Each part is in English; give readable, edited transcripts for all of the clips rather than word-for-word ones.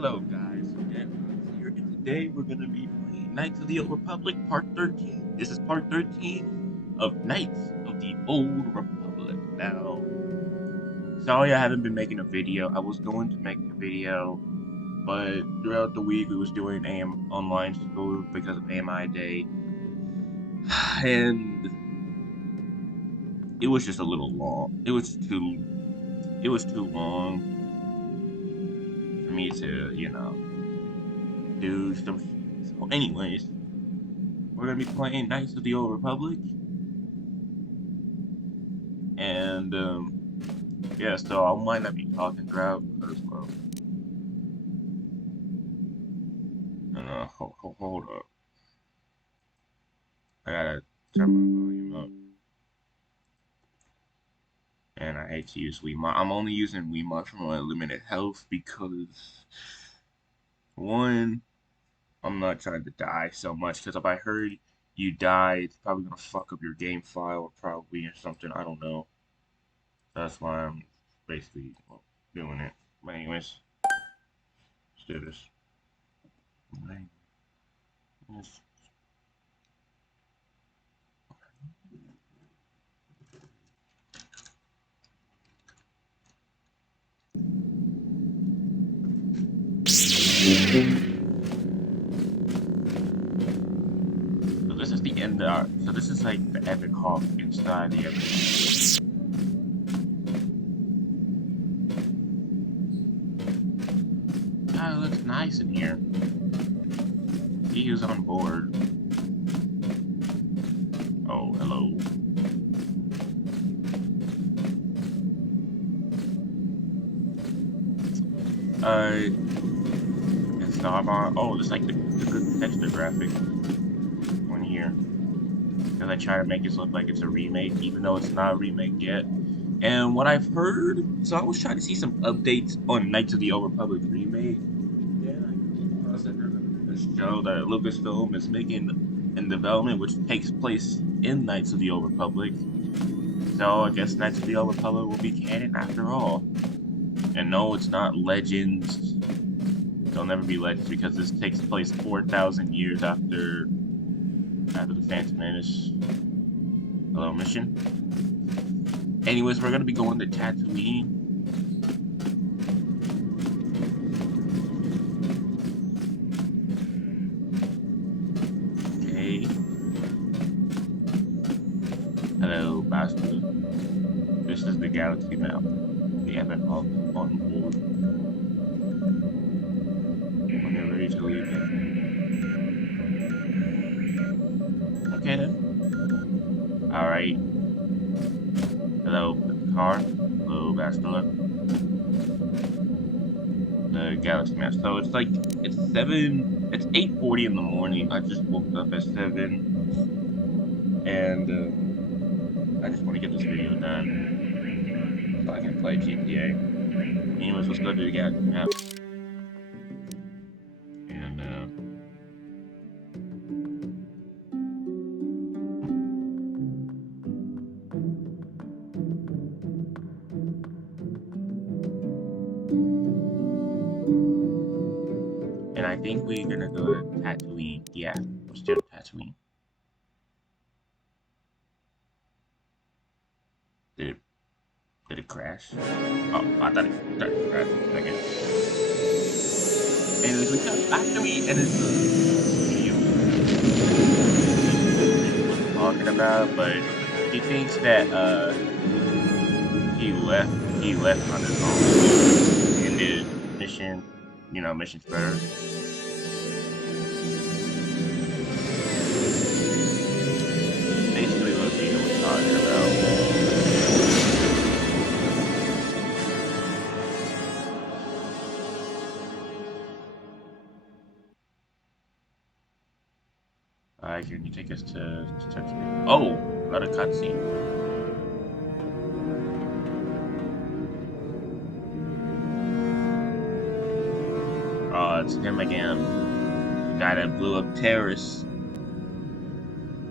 Hello guys, Deadpox here, and today we're gonna be playing Knights of the Old Republic Part 13. This is Part 13 of Knights of the Old Republic. Now, sorry I haven't been making a video. I was going to make a video, but throughout the week we was doing online school because of AMI Day, and it was just a little long. It was too long for me to, do some. So, anyways, we're gonna be playing Knights of the Old Republic, and yeah. So I might not be talking throughout because, well, hold up. I gotta turn my volume up, and I hate to use Wiimote. I'm only using Wiimote for my limited health because, one, I'm not trying to die so much, because if I heard you die, it's probably gonna fuck up your game file, probably, or something. I don't know. That's why I'm basically doing it. But anyways, let's do this. So this is the end. So this is like the epic hawk inside the epic. God, it looks nice in here. He is on board. Oh, hello. It's Starbound. Oh, it's like the good texture graphic one here. Because I try to make it look like it's a remake, even though it's not a remake yet. And what I've heard, so I was trying to see some updates on Knights of the Old Republic remake. Then I came across a show that Lucasfilm is making in development, which takes place in Knights of the Old Republic. So I guess Knights of the Old Republic will be canon after all. And no, it's not Legends. It'll never be Legends because this takes place 4,000 years after the Phantom Menace. Hello, mission. Anyways, we're gonna be going to Tatooine. Okay. Hello, Bastard. This is the galaxy map. We have it all on board. When you're ready to leave it. Okay then. Alright. Hello, car. Hello, Bastard. The galaxy map. So it's 8:40 in the morning. I just woke up at 7. And I just want to get this video done so I can play GTA. Anyways, let's go to the galaxy map. And I think we're gonna go to Tatooine. Yeah, let's do Tatooine. Did it crash? Oh, I thought it crashed. Okay. Anyways, we got Tatooine, and it's video talking about, but he thinks that he left on his own and did mission. Mission's better. Basically, what Vito was talking about. Can you take us to Tatooine? Oh, not a cutscene. Oh, it's him again. The guy that blew up terrorists.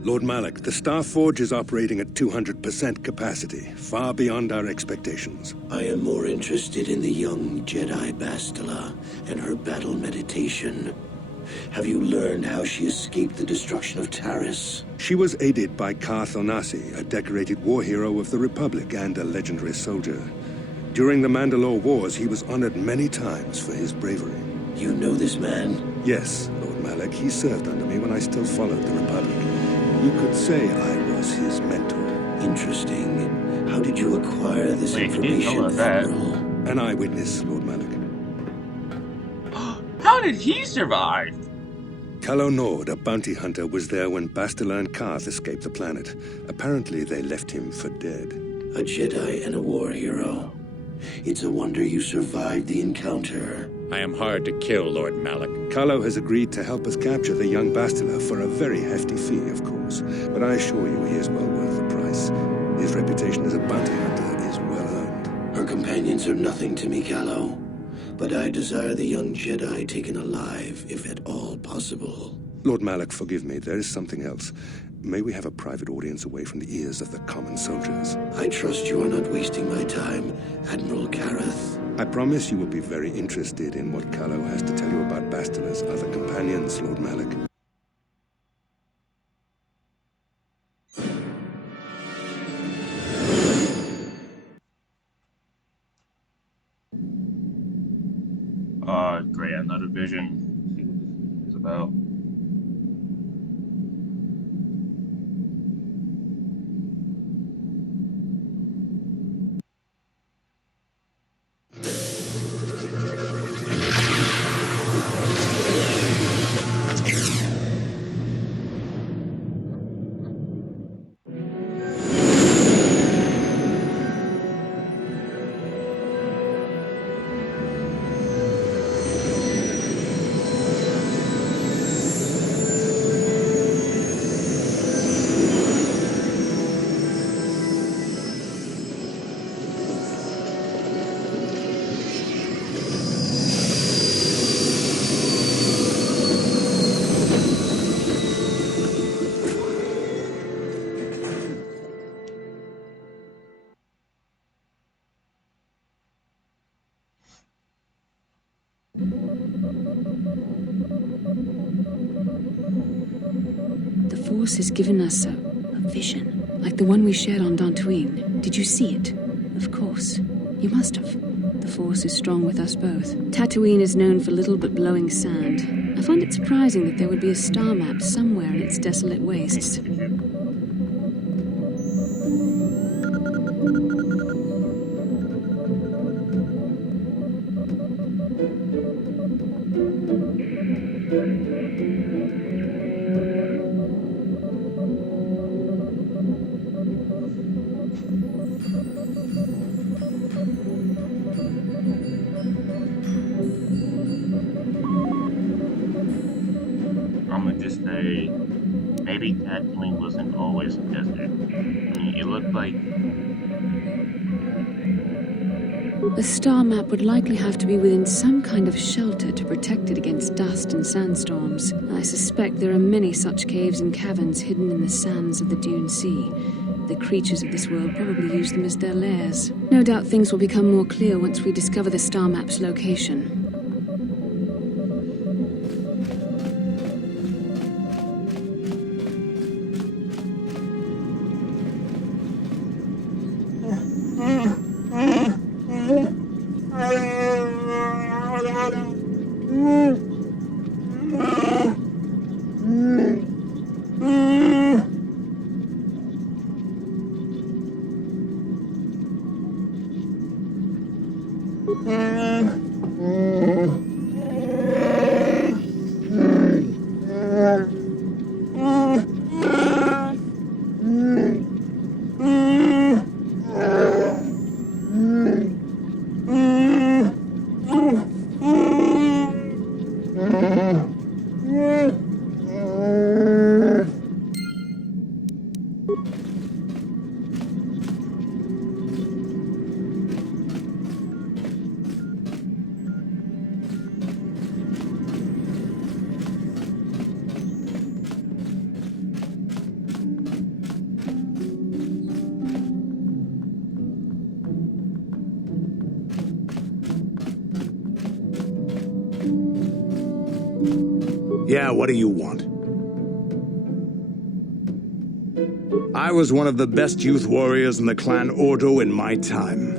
Lord Malak, the Star Forge is operating at 200% capacity, far beyond our expectations. I am more interested in the young Jedi Bastila and her battle meditation. Have you learned how she escaped the destruction of Taris? She was aided by Karth Onasi, a decorated war hero of the Republic and a legendary soldier. During the Mandalore Wars, he was honored many times for his bravery. You know this man? Yes, Lord Malak. He served under me when I still followed the Republic. You could say I was his mentor. Interesting. How did you acquire this Wait, he didn't know information, that. Admiral? An eyewitness, Lord Malak. How did he survive? Calo Nord, a bounty hunter, was there when Bastila and Karth escaped the planet. Apparently, they left him for dead. A Jedi and a war hero. It's a wonder you survived the encounter. I am hard to kill, Lord Malak. Calo has agreed to help us capture the young Bastila for a very hefty fee, of course. But I assure you he is well worth the price. His reputation as a bounty hunter is well earned. Her companions are nothing to me, Calo. But I desire the young Jedi taken alive, if at all possible. Lord Malak, forgive me. There is something else. May we have a private audience away from the ears of the common soldiers? I trust you are not wasting my time, Admiral Karath. I promise you will be very interested in what Calo has to tell you about Bastila's other companions, Lord Malak. Great, another vision. Let's see what this is about. The Force has given us a vision, like the one we shared on Dantooine. Did you see it? Of course. You must have. The Force is strong with us both. Tatooine is known for little but blowing sand. I find it surprising that there would be a star map somewhere in its desolate wastes. I'm gonna just say, maybe Tatooine wasn't always a desert. I mean, it looked like The star map would likely have to be within some kind of shelter to protect it against dust and sandstorms. I suspect there are many such caves and caverns hidden in the sands of the Dune Sea. The creatures of this world probably use them as their lairs. No doubt things will become more clear once we discover the star map's location. Yeah, what do you want? I was one of the best youth warriors in the clan Ordo in my time.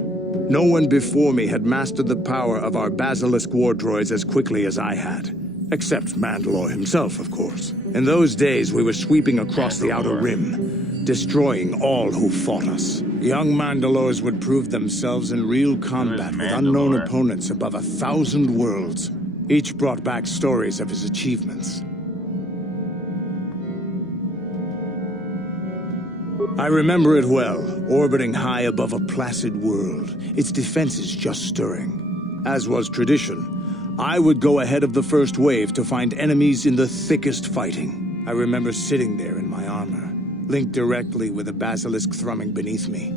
No one before me had mastered the power of our Basilisk war droids as quickly as I had. Except Mandalore himself, of course. In those days, we were sweeping across the Outer Rim, destroying all who fought us. Young Mandalores would prove themselves in real combat with unknown opponents above 1,000 worlds. Each brought back stories of his achievements. I remember it well, orbiting high above a placid world, its defenses just stirring. As was tradition, I would go ahead of the first wave to find enemies in the thickest fighting. I remember sitting there in my armor, linked directly with the basilisk thrumming beneath me,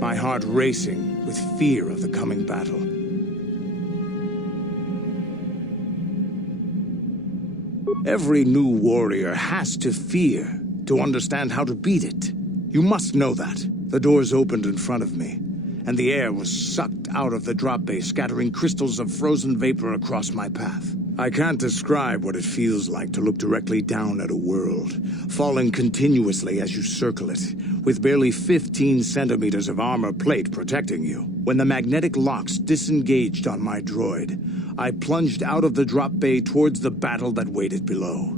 my heart racing with fear of the coming battle. Every new warrior has to fear to understand how to beat it. You must know that. The doors opened in front of me, and the air was sucked out of the drop bay, scattering crystals of frozen vapor across my path. I can't describe what it feels like to look directly down at a world, falling continuously as you circle it, with barely 15 centimeters of armor plate protecting you. When the magnetic locks disengaged on my droid, I plunged out of the drop bay towards the battle that waited below.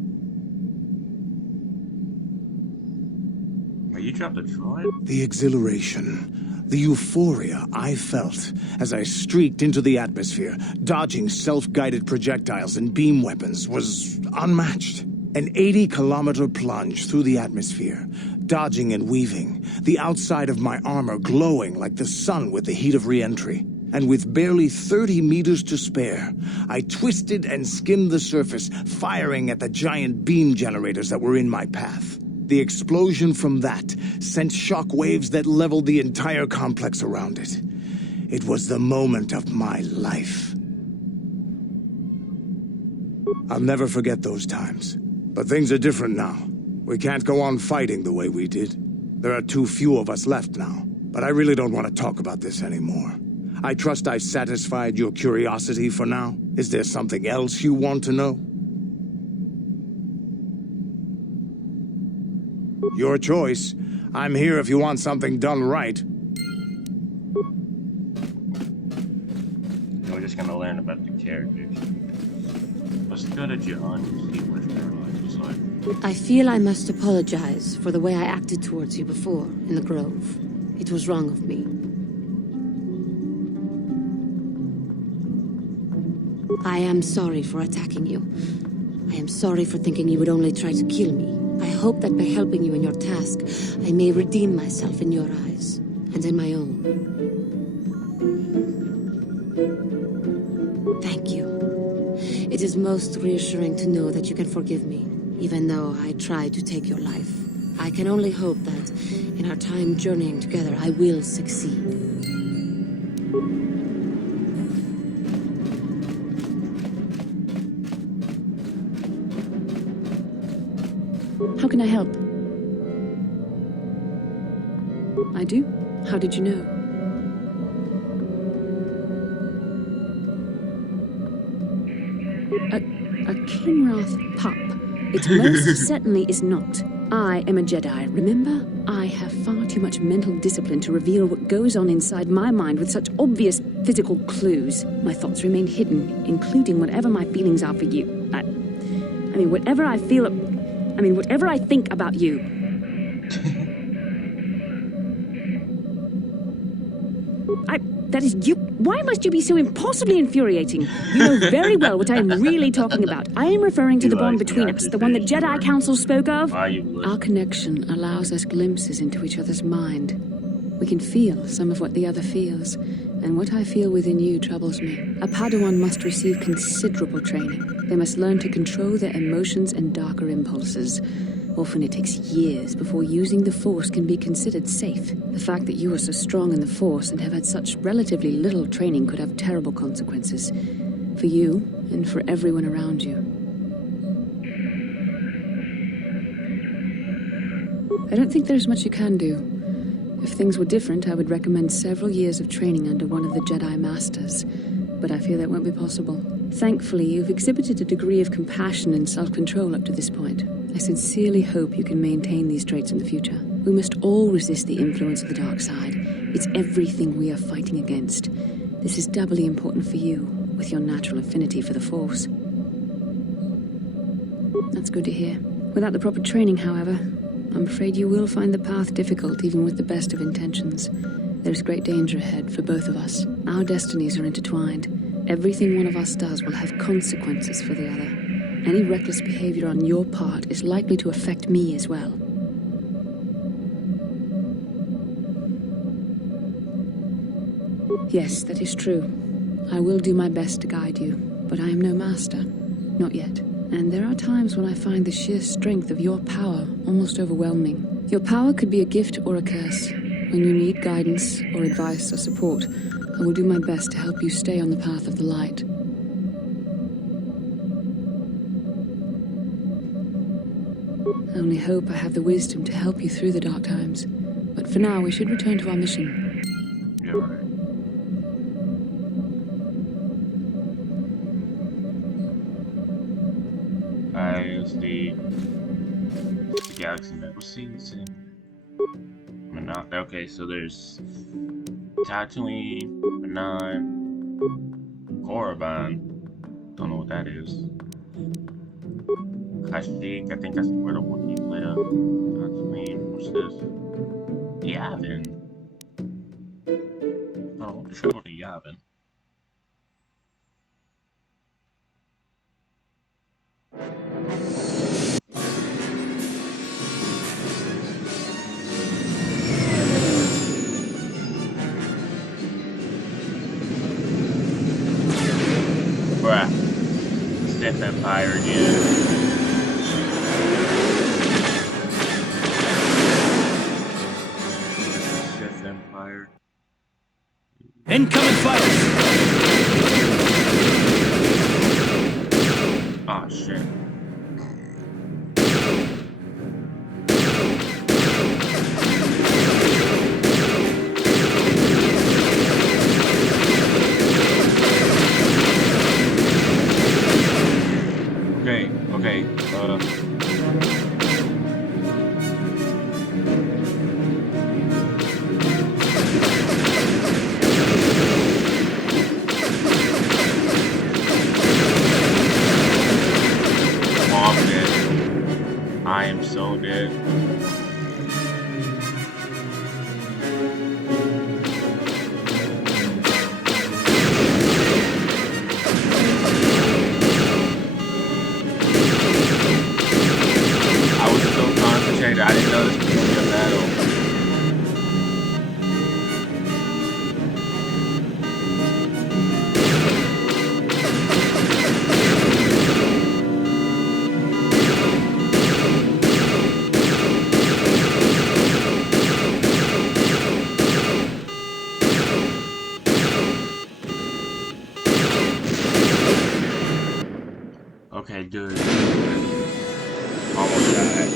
You dropped a droid? The exhilaration, the euphoria I felt as I streaked into the atmosphere, dodging self-guided projectiles and beam weapons, was unmatched. An 80-kilometer plunge through the atmosphere, dodging and weaving, the outside of my armor glowing like the sun with the heat of re-entry. And with barely 30 meters to spare, I twisted and skimmed the surface, firing at the giant beam generators that were in my path. The explosion from that sent shock waves that leveled the entire complex around it. It was the moment of my life. I'll never forget those times. But things are different now. We can't go on fighting the way we did. There are too few of us left now. But I really don't want to talk about this anymore. I trust I've satisfied your curiosity for now. Is there something else you want to know? Your choice. I'm here if you want something done right. We're just gonna learn about the characters. Let's go to John and see what their life is like. I feel I must apologize for the way I acted towards you before, in the Grove. It was wrong of me. I am sorry for attacking you. I am sorry for thinking you would only try to kill me. I hope that by helping you in your task, I may redeem myself in your eyes, and in my own. Thank you. It is most reassuring to know that you can forgive me, even though I tried to take your life. I can only hope that, in our time journeying together, I will succeed. How can I help? I do? How did you know? A Kinrath pup. It most certainly is not. I am a Jedi, remember? I have far too much mental discipline to reveal what goes on inside my mind with such obvious physical clues. My thoughts remain hidden, including whatever my feelings are for you. Whatever I feel... whatever I think about you. That is you. Why must you be so impossibly infuriating? You know very well what I am really talking about. I am referring to the bond between us, the one the Jedi Council spoke of. Our connection allows us glimpses into each other's mind. We can feel some of what the other feels, and what I feel within you troubles me. A Padawan must receive considerable training. They must learn to control their emotions and darker impulses. Often it takes years before using the Force can be considered safe. The fact that you are so strong in the Force and have had such relatively little training could have terrible consequences. For you, and for everyone around you. I don't think there's much you can do. If things were different, I would recommend several years of training under one of the Jedi Masters. But I fear that won't be possible. Thankfully, you've exhibited a degree of compassion and self-control up to this point. I sincerely hope you can maintain these traits in the future. We must all resist the influence of the dark side. It's everything we are fighting against. This is doubly important for you, with your natural affinity for the Force. That's good to hear. Without the proper training, however, I'm afraid you will find the path difficult even with the best of intentions. There's great danger ahead for both of us. Our destinies are intertwined. Everything one of us does will have consequences for the other. Any reckless behavior on your part is likely to affect me as well. Yes, that is true. I will do my best to guide you, but I am no master. Not yet. And there are times when I find the sheer strength of your power almost overwhelming. Your power could be a gift or a curse. When you need guidance or advice or support, I will do my best to help you stay on the path of the light. I only hope I have the wisdom to help you through the dark times. But for now, we should return to our mission. Yeah, right. It's the galaxy map. We'll see. Okay, so there's Tatooine, Manan, Korriban. Don't know what that is. Kashyyyk, I think that's where the Wookiees live. Tatooine, what's this? Yavin. Oh, we should go to Yavin. Bruh. Sith Empire again. Sith Empire. Incoming fire! Oh shit. Okay, I'm dead. I am so dead. I was so concentrated, I didn't know this was going to be a battle. Okay, good. Almost died.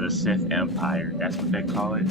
The Sith Empire, that's what they call it.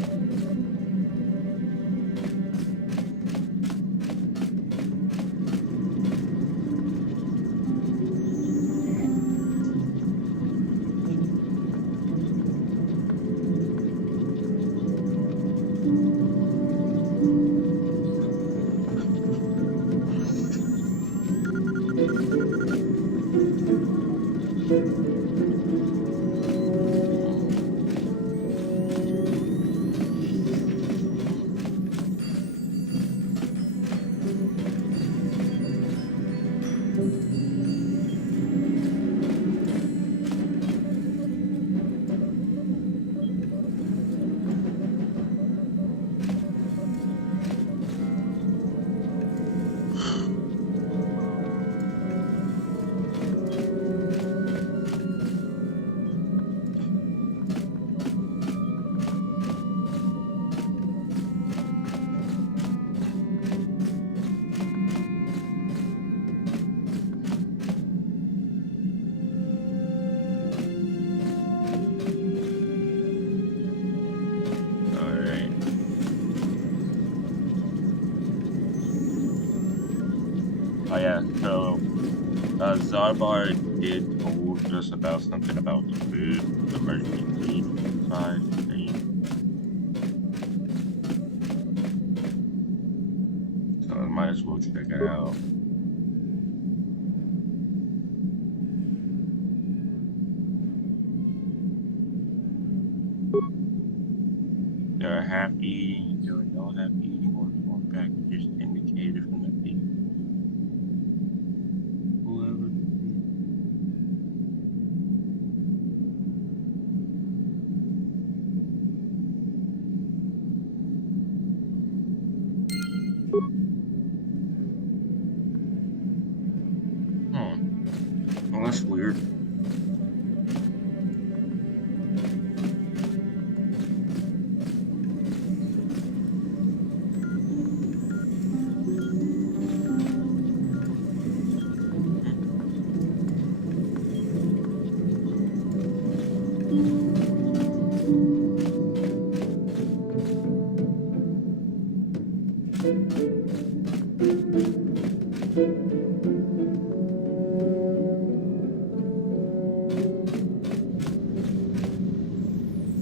Oh yeah, so Zarbar did told us about something about the food, the emergency food side thing. So I might as well check it out. There are half eating, there are no half eating or form packages indicated from the feed. Whoever. Well, that's weird.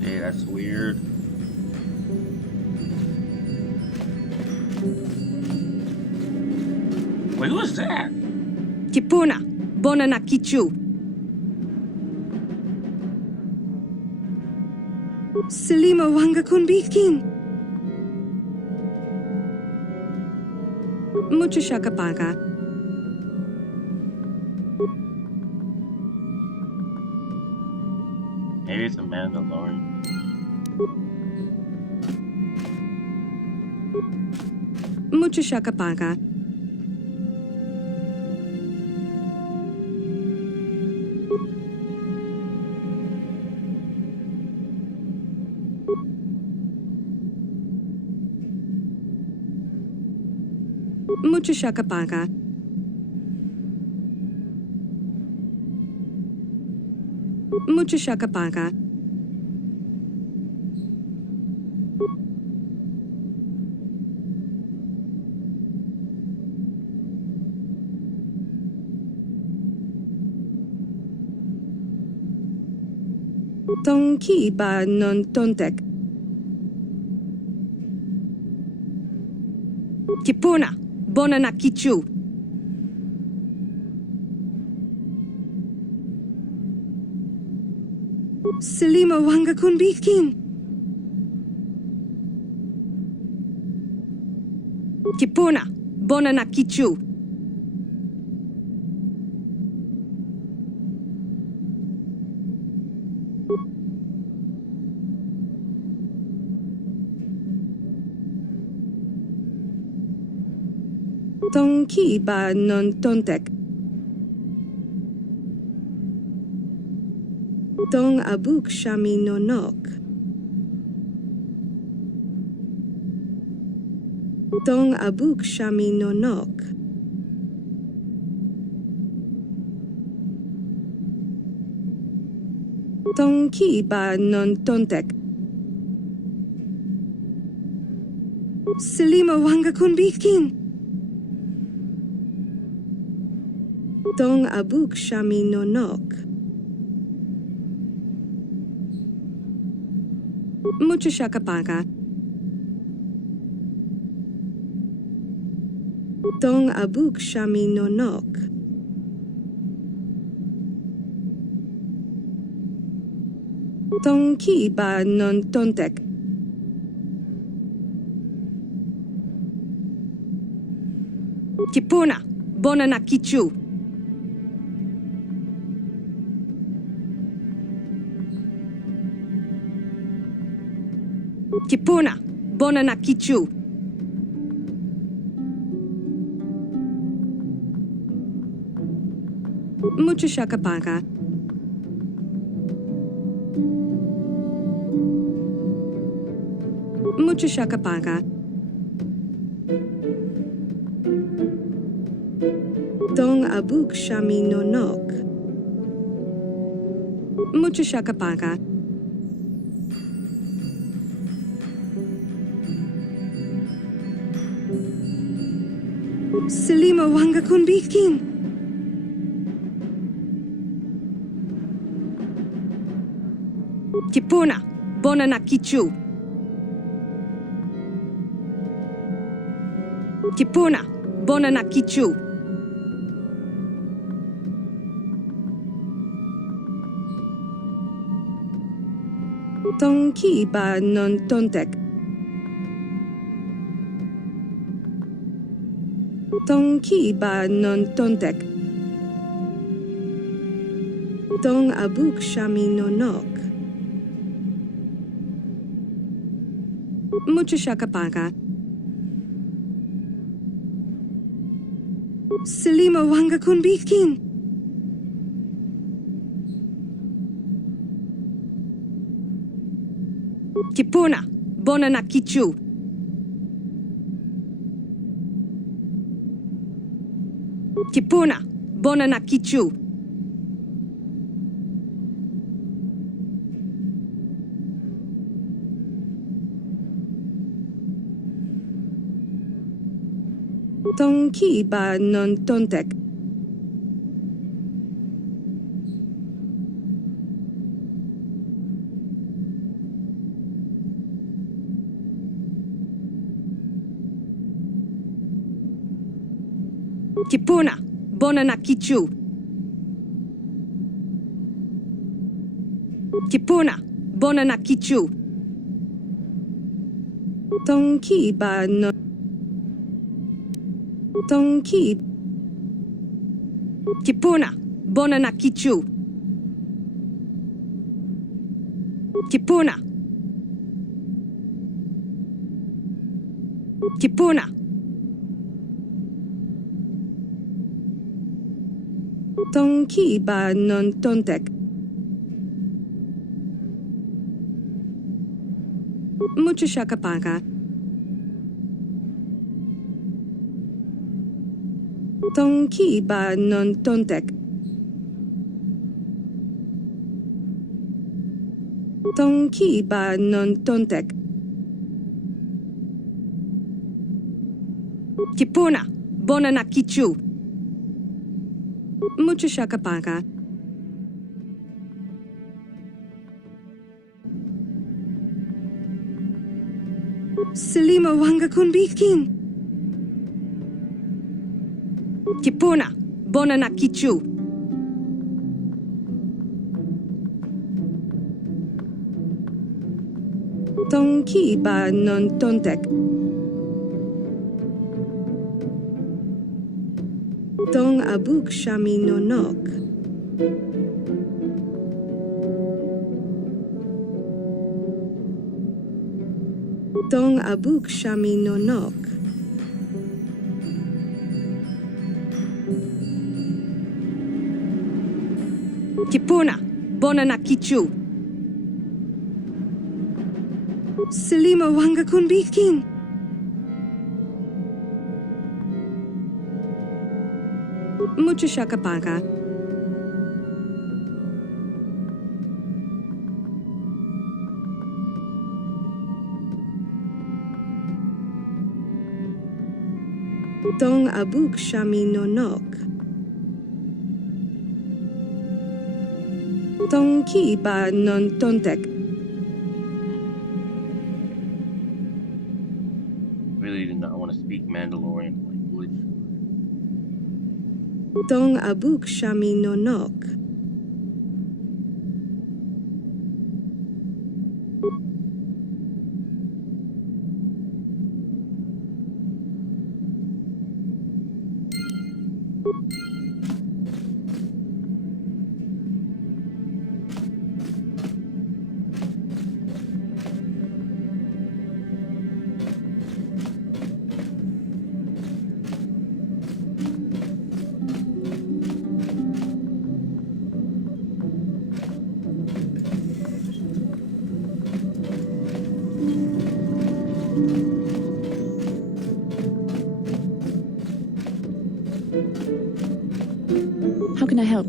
Hey, that's weird. Wait, who is that? Kipuna, bona na kichu. Selima wanga kunbikin. Mucho shakapaga. Maybe it's a Mandalorian. Mucho shakapaga. Mucho shakapaga. Mucho shakapaga. Tonki ba non tontek. Kipuna, bona na kichu. Selima wanga kunbikin. Kipuna, bona na kichu. Tonki ba non tontek. Tong abuk shami no nok. Tong abuk shami no nok. Tonki ba non tontek. Selima wanga kunbikin. Tong abuk shami no nok. Mucho shakapaga. Tong abuk shami no nok. Tong ki ba non tontek. Kipuna, bona na kichu. Kipuna, bona na kichu. Mucho shakapaga. Mucho shakapaga. Tong abuk shami no nok. Mucho shakapaga. Selima wanga kun bikin. Kipuna, bona na kichu. Kipuna, bona na kichu. Tonki ba non tontek. Tonki ba non tontek. Tong abuk shami no nok. Mucho shakapaka. Selima wanga kun bikin. Kipuna, bona na kichu. Kipuna, bona na kichu. Tonki ba non tontek. Kipuna, bona na kichu. Kipuna, bona na kichu. Tonki ba non. Tonki. Kipuna, bona na kichu. Kipuna. Kipuna. Tonki ba non tontek. Mucho shakapaka. Tonki ba non tontek. Tonki ba non tontek. Kipuna, bona na kichu. Mucho shakapaka. Selima wanga kun bikin. Kipuna, bona na kichu. Tonki ba non tontek. Tong abuk shami no nok. Tong abuk shami no nok. Kipuna, bona na kichu. Selima wanga kun bikin. Mucho shakapaka. Tong abuk shami no nok. Tonki ba non tontek. Really did not want to speak Mandalorian language. Tong abuk shami no nok. How can I help?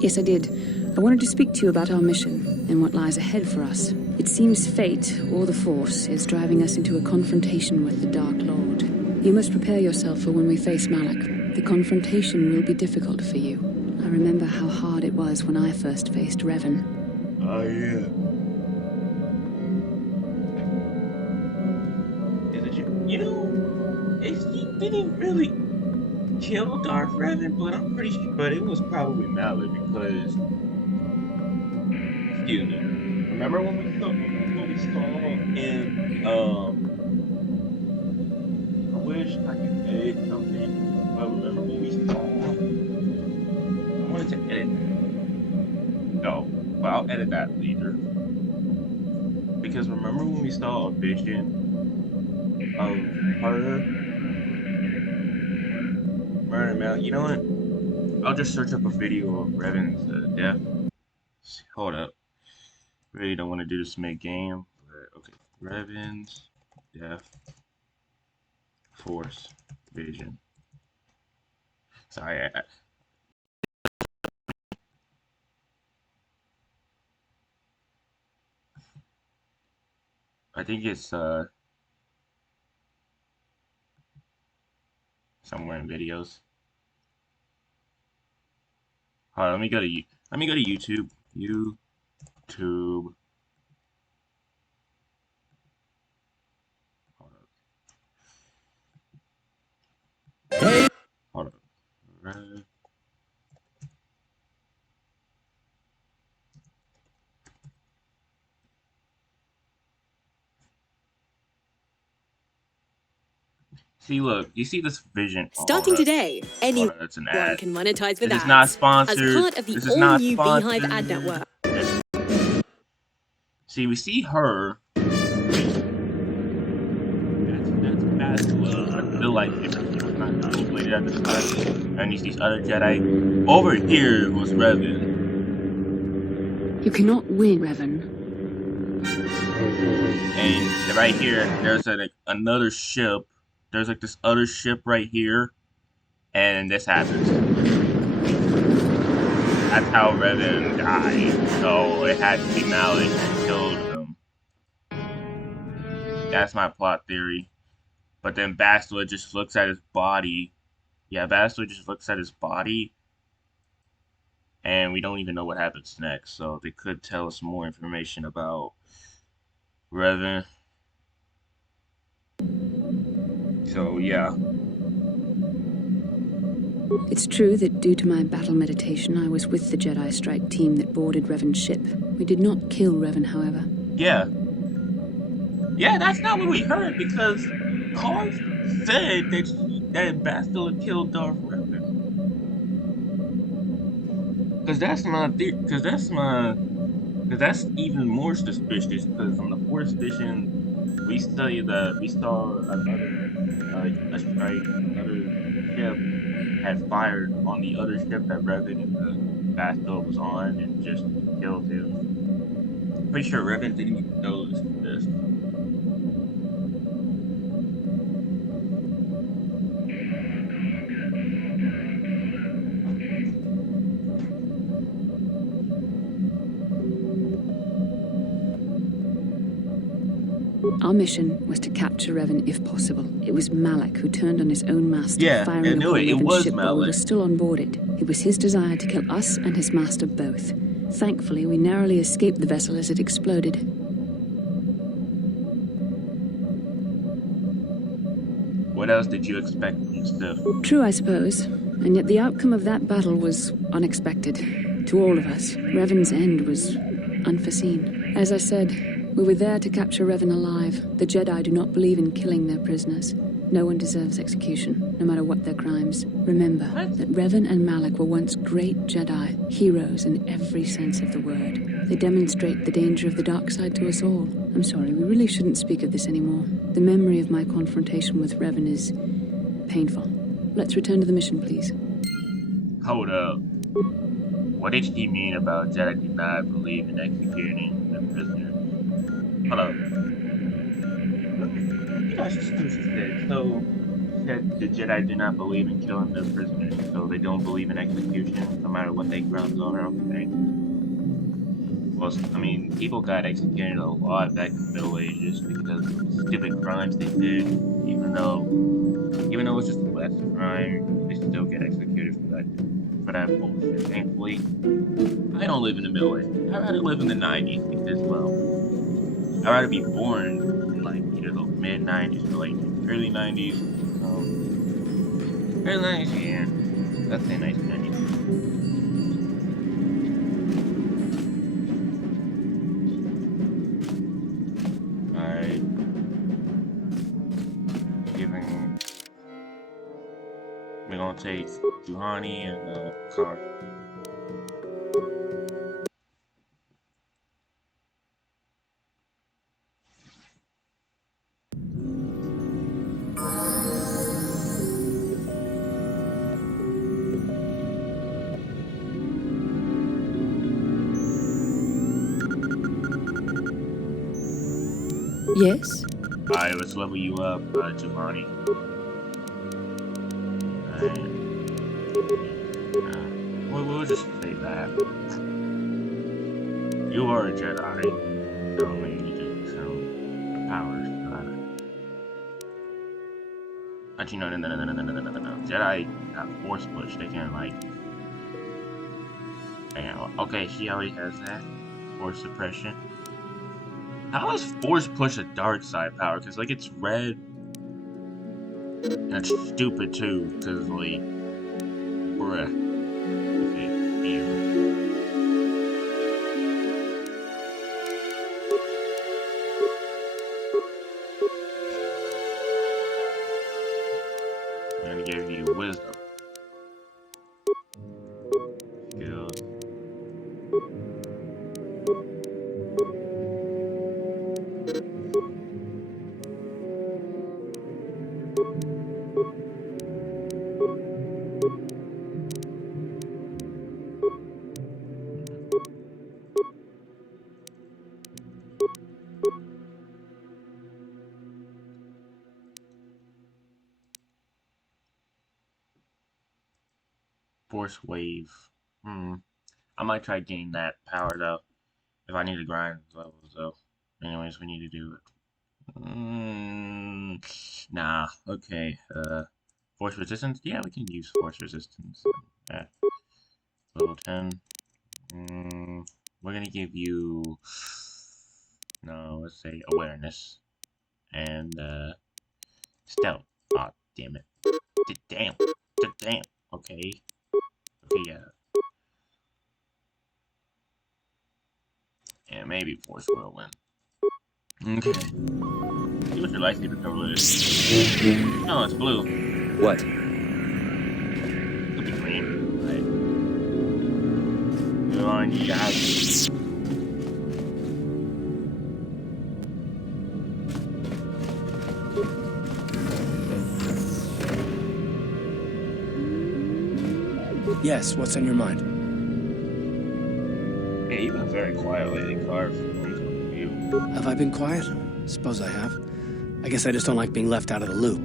Yes, I did. I wanted to speak to you about our mission and what lies ahead for us. It seems fate, or the Force, is driving us into a confrontation with the Dark Lord. You must prepare yourself for when we face Malak. The confrontation will be difficult for you. I remember how hard it was when I first faced Revan. Oh, yeah. Is it you know, he didn't really kill Darth Revan, but I'm pretty sure, but it was probably Malak because, excuse me. Remember when we saw in I wish I could edit something, but remember when we saw, I wanted to edit, no, but I'll edit that later. Because remember when we saw a vision of her murdering Malak? You know what? I'll just search up a video of Revan's death. Hold up. Really don't want to do this mid-game. Okay. Revan's death. Force vision. Sorry. I think it's somewhere in videos. Hold on, let me go to YouTube. YouTube. Hold up. Hold up. See, look, you see this vision. Starting today, anyone that's an ad. can monetize with This ads. is not sponsored. As part of the This is not all-new sponsored. Beehive ad network. See, we see her. That's Bastila, the lightsaber. She was not dual-bladed at the time. And you see these other Jedi. Over here was Revan. You cannot win, Revan. And right here, there's another ship. There's like this other ship right here. And this happens. That's how Revan died. So it had to be Malak that killed him. That's my plot theory. But then Bastila just looks at his body. Yeah, Bastila just looks at his body. And we don't even know what happens next. So they could tell us more information about Revan. So, yeah. It's true that due to my battle meditation, I was with the Jedi Strike team that boarded Revan's ship. We did not kill Revan, however. Yeah. Yeah, that's not what we heard, because Karth said that Bastila killed Darth Revan. Because that's even more suspicious, because on the Force vision, we saw another ship had fired on the other ship that Revan and Bastila was on and just killed him. Pretty sure Revan didn't even notice this. Our mission was to capture Revan if possible. It was Malak who turned on his own master, firing upon Revan's ship while we were still on board it. It was his desire to kill us and his master both. Thankfully, we narrowly escaped the vessel as it exploded. What else did you expect from Sith? True, I suppose. And yet the outcome of that battle was unexpected. To all of us, Revan's end was unforeseen. As I said, we were there to capture Revan alive. The Jedi do not believe in killing their prisoners. No one deserves execution, no matter what their crimes. Remember that Revan and Malak were once great Jedi, heroes in every sense of the word. They demonstrate the danger of the dark side to us all. I'm sorry, we really shouldn't speak of this anymore. The memory of my confrontation with Revan is painful. Let's return to the mission, please. Hold up. What did she mean about Jedi do not believe in executing the prisoner? Hold up. You know, she said, so that the Jedi do not believe in killing their prisoners, so they don't believe in execution, no matter what their grounds are, okay? Well, I mean, people got executed a lot back in the Middle Ages because of stupid crimes they did. Even though it's just a less crime, they still get executed for that bullshit. Thankfully, I don't live in the Middle Ages. I'd rather live in the 90s because, well, I'd rather be born in like either the mid 90s or like early 90s. Early 90s, yeah. That's a nice 90s. We're gonna take Juhani and Khan. Yes? Alright, let's level you up, Juhani. We'll just say that. You are a Jedi, so we need to show powers. Actually, no. Jedi got force push. They can, like. Damn, okay, she already has that. Force suppression. How is force push a dark side power? Because, like, it's red. And it's stupid too, because, like, bruh. Okay, ew. I'm gonna give you wisdom. Skills. Force wave. I might try getting that power though. If I need to grind levels though. Anyways, we need to do it. Nah. Okay. Force resistance? Yeah, we can use force resistance. Level 10. We're gonna give you let's say awareness. And stealth. Oh damn it. Damn. Okay. Okay, yeah. Yeah, maybe Force Whirlwind. Okay. See what your lightsaber color is. No, it's blue. What? Could be green. Right. Go on, you got it. Yes, what's on your mind? Hey, you've been very quiet lately, Carve. You. Have I been quiet? Suppose I have. I guess I just don't like being left out of the loop.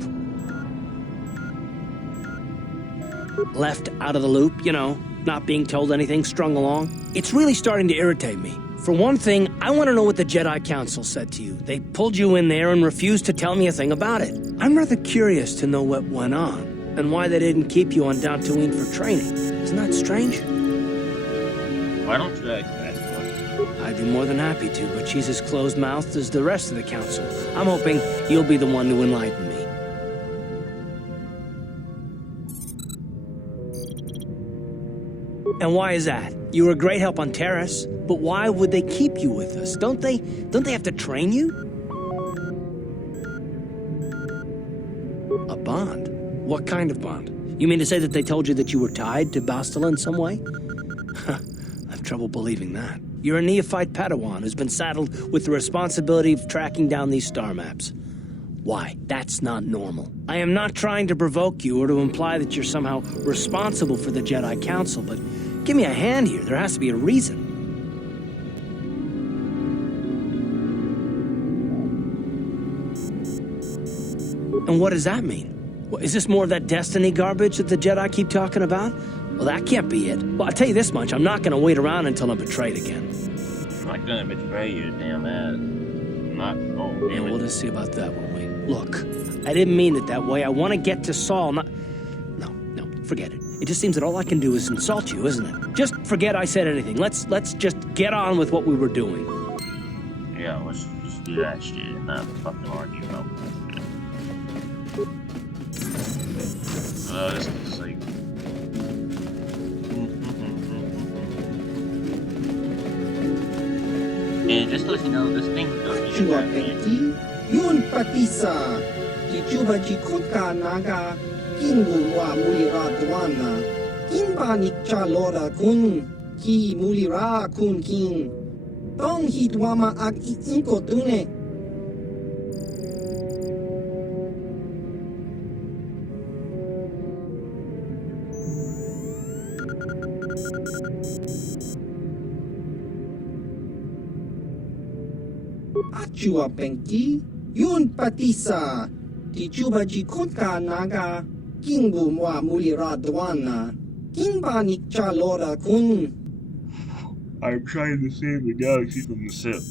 Left out of the loop, you know, not being told anything, strung along. It's really starting to irritate me. For one thing, I want to know what the Jedi Council said to you. They pulled you in there and refused to tell me a thing about it. I'm rather curious to know what went on, and why they didn't keep you on Dantooine for training. Isn't that strange? Why don't you ask that question? I'd be more than happy to, but she's as closed-mouthed as the rest of the Council. I'm hoping you'll be the one to enlighten me. And why is that? You were a great help on Terrace, but why would they keep you with us? Don't they have to train you? A bond? What kind of bond? You mean to say that they told you that you were tied to Bastila in some way? I have trouble believing that. You're a neophyte Padawan who's been saddled with the responsibility of tracking down these star maps. Why? That's not normal. I am not trying to provoke you or to imply that you're somehow responsible for the Jedi Council, but give me a hand here. There has to be a reason. And what does that mean? Is this more of that destiny garbage that the Jedi keep talking about? Well, that can't be it. Well, I'll tell you this much, I'm not going to wait around until I'm betrayed again. I'm not gonna betray you, damn ass. I'm not. Oh, Yeah, damn we'll it. just see about that, won't we? Look, I didn't mean it that way. I want to get to Saul, not... No, forget it. It just seems that all I can do is insult you, isn't it? Just forget I said anything. Let's just get on with what we were doing. Yeah, let's just do that shit and not fucking argue about that. This is like. And just to let you know, this thing doesn't even Chua have me. Penti, Yun Patisa, Tichuba Jikutka Naga, Kinguwa Mulira Dwana, Kinba Nikcha Lora Kun, Ki Mulira Kun King, Tong Hitwama Ag Inko Tune. Achua Penki, Yun Patisa, Tichuba Jikutka Naga, Kingu Mwa Mulira Dwana, Kinba Nikcha Lora Kun, I'm trying to save the galaxy from the sip.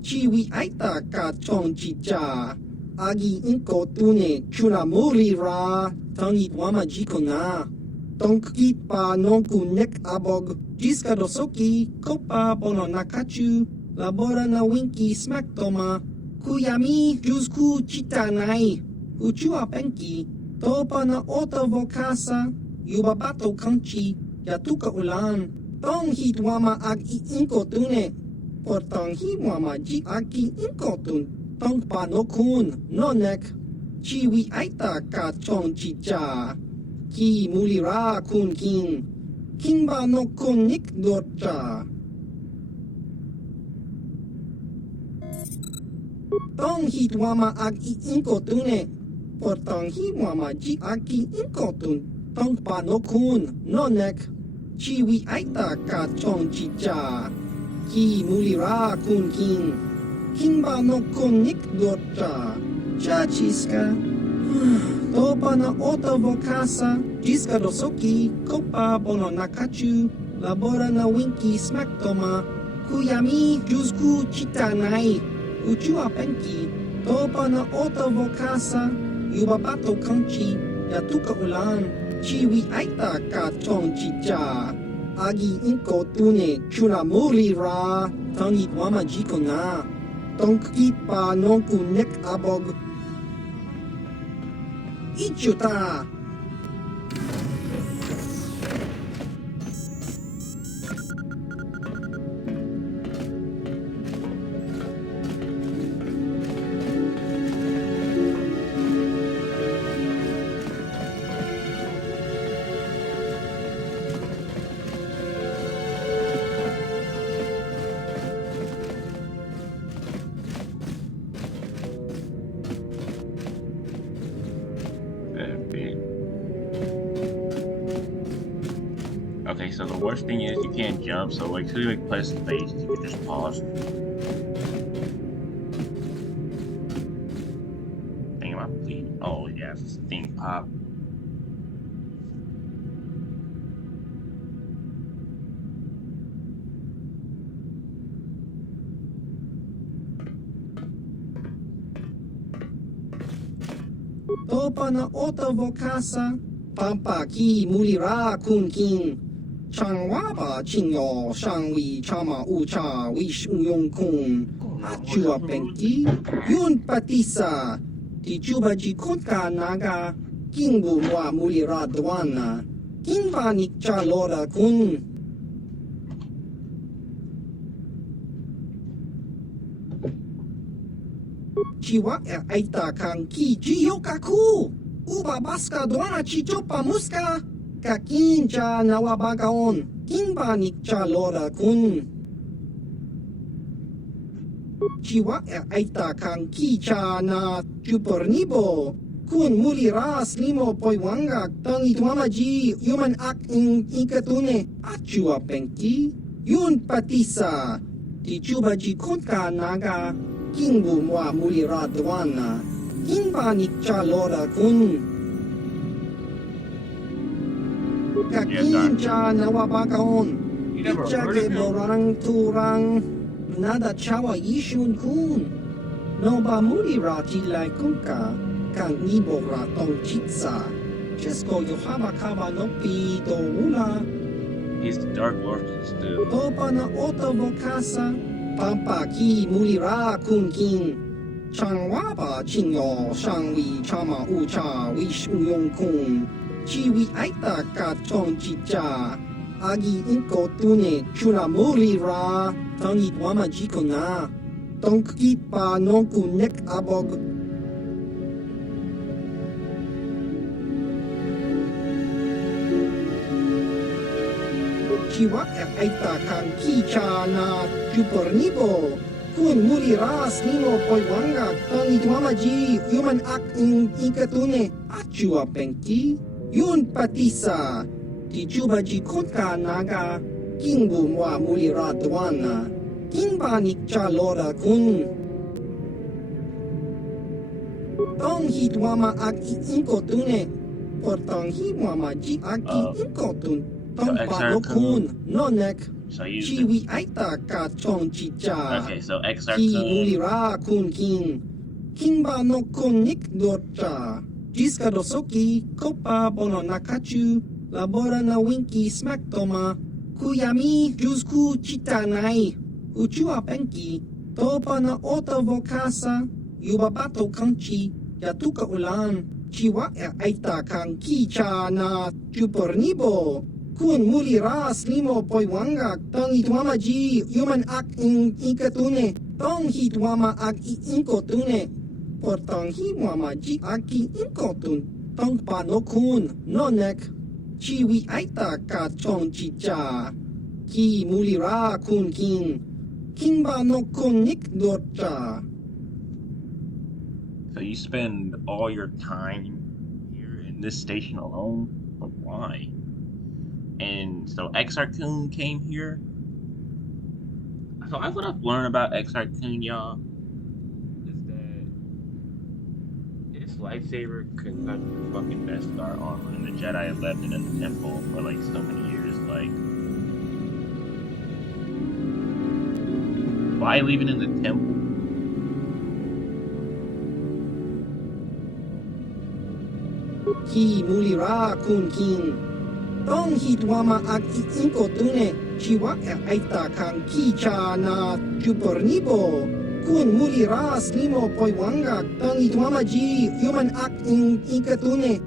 Chiwi Aita Ka Chong Chicha, Agi Inko Tune, Chuna Mulira, Tangit Wama Jikona, Tonkit Pa Nonku Nek Abog, Jiska Dosoki, Kopa Bono Nakachu, Labora na Winki Smack Toma, Kuyami Jusku Chitanai, Uchua Penki, Topa na Ota Vokasa, Yubabato Kanchi, Yatuka Ulan, Tong Hitwama Ag Inko Tune, Portong Hiwama Ji Aki Inko Tun, Tong Panokun, Nonek, Chiwi Aita Ka Chong Chicha, Ki Mulira Kun King, Kimba no Kun Nik Dorcha. Tong Hitwama Ag Inko Tune, Portong Hiwama Ji Aki Inko Tun, Tong Panokun, Nonek, Chiwi Aita Ka Chong Chicha, Ki Mulira Kun King, Kimba no Kun Nik Dorcha, Chachiska, Topa na Ota Vokasa, Jiska Dosoki, Kopa Bono Nakachu, Labora na Winki Smack Toma, Kuyami Jusku Chitanai, Uchua Penki, Topa na Ota Vokasa, Yubabato Kanchi, Yatuka Ulan, Chiwi Aita Ka Chong Chicha, Agi Inko Tune, Chuna Mulira, Tangit Wama Jikona, Tonkit Pa Nonku Nek Abog, Ichuta! Okay, so the worst thing is you can't jump, so like, so you like press space, you can just pause. Think about bleeding. Oh yeah, thing pop. Topa na Ota Vokasa, Pampa Ki Mulira Kun King, Changwaba Chinyo, Shangwi Chama Ucha, Wish Uyong Kun, Achua Penki, Yun Patisa, Tichuba Jikutka Naga, Kingu Mwa Mulira Dwana, Kinva Nikcha Lora Kun, Chiwa Aita Kang Ki Chiyokaku, Uba Baska Dwana Chichopa Muska, Kakincha Nawabagaon, Kinba Nikcha Lora Kun. Chiwa Aita Kang Kicha na Chupornibo, Kun Mulira Slimo Poiwanga, Tangi Tuamaji, Human Ak in Ikatune, Achua Penki, Yun Patisa, Tichuba Jikutka Naga, Kingu Mwa Mulira Dwana, Kinba Nikcha Lora Kun. Kakincha Nawabagaon, You never heard Jage of him? borang turang nada chawa yishun kun. No ba muri rati lai kunka kang nibo ratong chitsa. Chesko yohama kaba no pi do ula. He's the Dark Lord still. Topa na oto vokasa. Pampa ki muri ra kun kin. Chang waba ching yo shang wi chama ucha wish uyong kun. Chi wi aita ka chong chicha. Agi inko tune chura muri ra. Tangit wama jiko na. Tongkit pa nongku nek abog. Chiwa aita kan kicha na chupornibo. Kun muri ras nimo poi wanga tangit wama ji human ak in ikatune. Achua penki. Yun patisa. Ti chuba ji kotka naga. Kingbu mwa muri ra dwana. Kingba nikcha lora kun. Tong hit wama ak inko tune. Portang hi wama ji aki inko tun. Tong pa lo kun. Nonek. So you. Chiwi aita ka chong chicha. Okay, so Exarch Ki Kun. ulira kun kin. Kinba no kun nik dorcha. Jiska dosoki kopa bono nakachu. Labora na winki smack toma. Kuyami jusku chitanai. Uchua penki. Topa na ota vokasa. Yubabato kanchi. Yatuka ulan. Chiwa aita kan kicha na chupornibo. Kun muli ras limo poi wanga tong itwama ji human ak in ikatune tong hitwama ak inkotune por tong hitwama ji aki inkotun tong pa no kun no nek chiwi aita ka chong chicha ki muli ra kun kin kinba no kun nik dorcha. So you spend all your time here in this station alone? But why? And so Exarch Kun came here. So what I've learned about Exarch Kun, y'all, is that his lightsaber could cut through fucking Death Star armor, and the Jedi had left it in the temple for like so many years. Like, why leave it in the temple? Ki muli ra kun kin. Tong hitwama ak inkotune chiwa aita kan kicha na chupornibo. Kun muli ras limo poi wanga tong hitwama ji human ak in ikatune.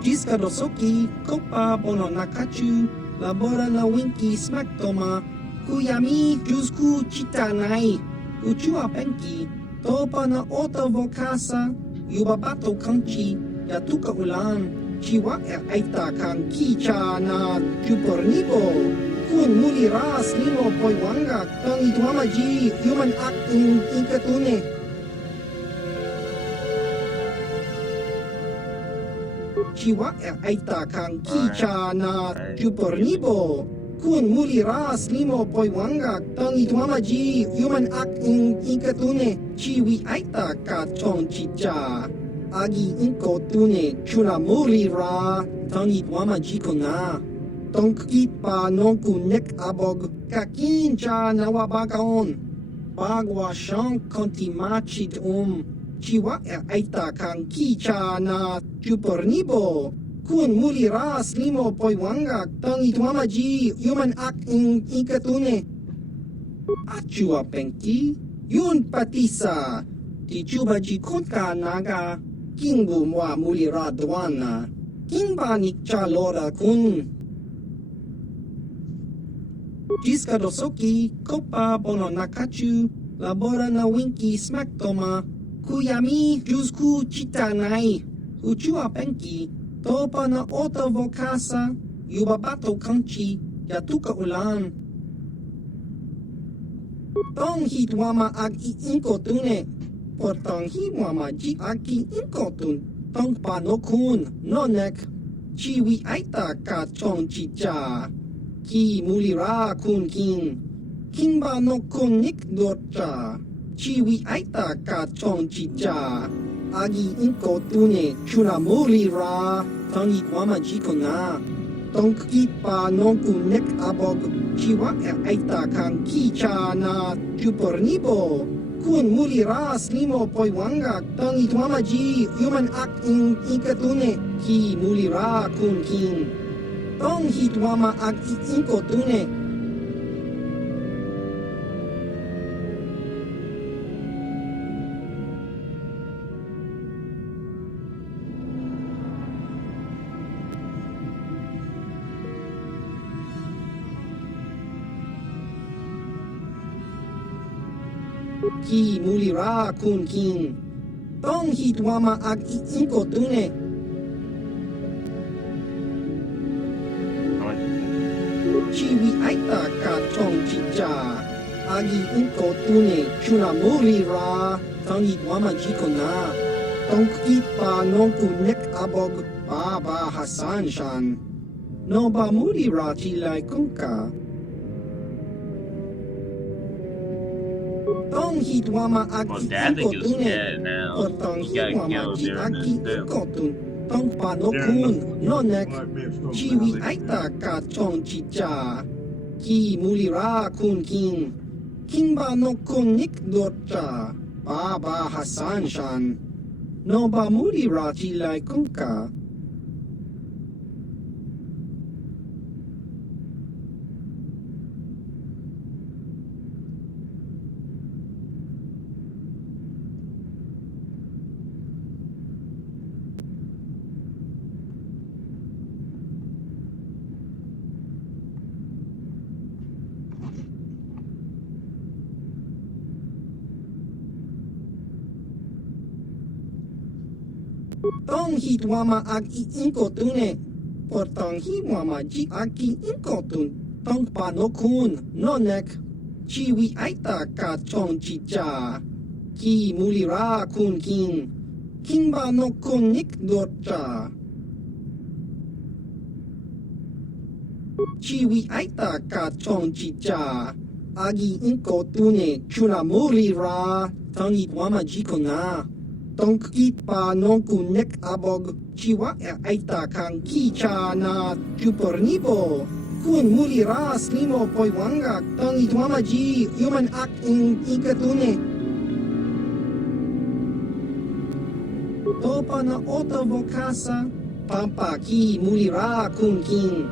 Jiska dosoki kopa bono nakachu. Labora na winki smack toma. Kuyami jusku chitanai. Uchua penki. Topa na ota vokasa. Yubabato kanchi. Yatuka ulan. Chiwa aita kan kicha na chupornibo. Kun muli ras limo poi wanga tong itwama ji human ak in ikatune. Chiwa aita kan kicha na chupornibo. Kun muli ras limo poi wanga tong itwama ji human ak in ikatune. Chiwi aita ka chong chicha. Agi inko tune chura muli ra. Tong itwama jiko na. Tongkit pa nongku nek abog. Kakincha na wabagaon. Bagwa shank konti machid Chiwa aita kan kicha na chupornibo. Kun muli ras limo poi wanga tong itwama ji human ak in ikatune. Achua penki. Yun patisa. Ti chuba ji konka naga. Kingbu mwa muli ra dwana. Kingba nikcha lora kun. Jiska dosoki kopa bono nakachu. Labora na winki smack toma. Kuyami jusku chitanai. Uchua penki. Topa na ota vokasa. Yubabato kanchi. Yatuka ulan. Tong hitwama ak inkotune. Portang hiwama ji aki inkotun. Tong pa no kun no nek. Chiwi aita ka chong chicha. Ki muli ra kun kin. Kinba no kun nik dorcha. Chiwi aita ka chong chicha. Agi inkotune chura muli ra. Tong itwama jiko na. tong kipa nongku nek abog jiwa aita kang kichana jupornibo kun muli ras limo poi wanga tong itwama ji human act in ikatune ki muli ra kun king tong hitwama ag inkotune ki muli ra kun king tong hitwama ag inkotune chiwi aita ka chong chicha agi inkotune chuna muli ra tong hitwama jikona tong kipa nongku nek abog baba hasan shan no ba muli ra tilai kunka tong hitwama ag Well, Dad think he was inkotune dead now. o tong He got hitwama killed ji during agi this too. inkotun tong panokun no nek chiwi aita ka chong chicha ki muli ra kun king king ba no kun nik dorcha baba hasan shan no ba muli ra tilai kunka tong hitwama ag inkotune por tong hitwama ji agi inkotun tong panokun nonek chiwi aita ka chong chicha ki muli ra kun king king ba no kun nik dorcha chiwi aita ka chong chicha agi inkotune chuna muli ra tong hitwama jikona tong kipa nongku nek abog chiwa aita kang kichana jupornibo kun muli ras limo poi wanga tong itwama ji human act in ikatune topa na oto vokasa pampa ki muli ra kun king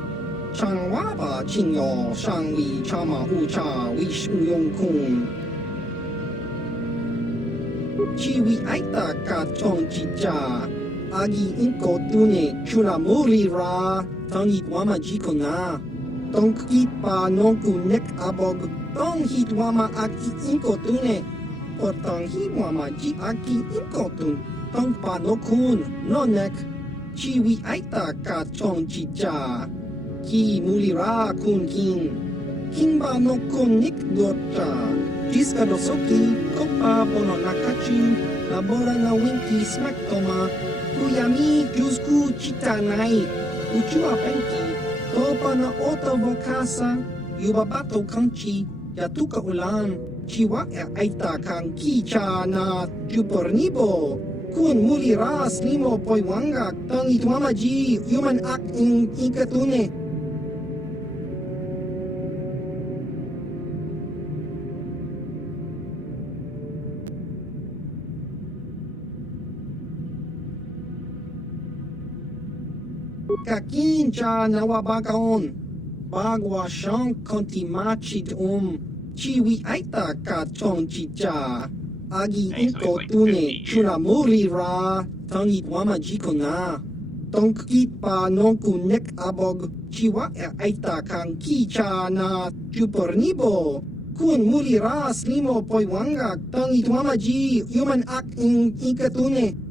changwa ba chinyo shangwi chama ucha wish uyong kun chiwi aita ka chong chicha agi inkotune chuna muli ra tong itwama jikona tong kipa nongku nek abog tong hitwama agi inkotune por tong hitwama ji agi inkotun tong panokun nonek chiwi aita ka chong chicha ki muli ra kun king king ba no kun nik dorcha Jiska dosoki, kopa bono nakachu, labora na winki smack toma, kuyami juzku chitanai, uchua penki, topa na oto vokasa, yubabato kanchi, yatuka ulan, chiwa aita kang kicha na jupornibo, kun muli ras limo poi wanga, tang itwama ji, human act in ikatune, kakincha nawabagaon bagwa shang konti machit chiwi aita ka chong chicha agi inko tune chuna muli ra tangi wama jikona tong kipa nongku nek abog chiwa aita kang kicha na jupornibo kun muli ras limo poi wanga tangi wama ji human act in ikatune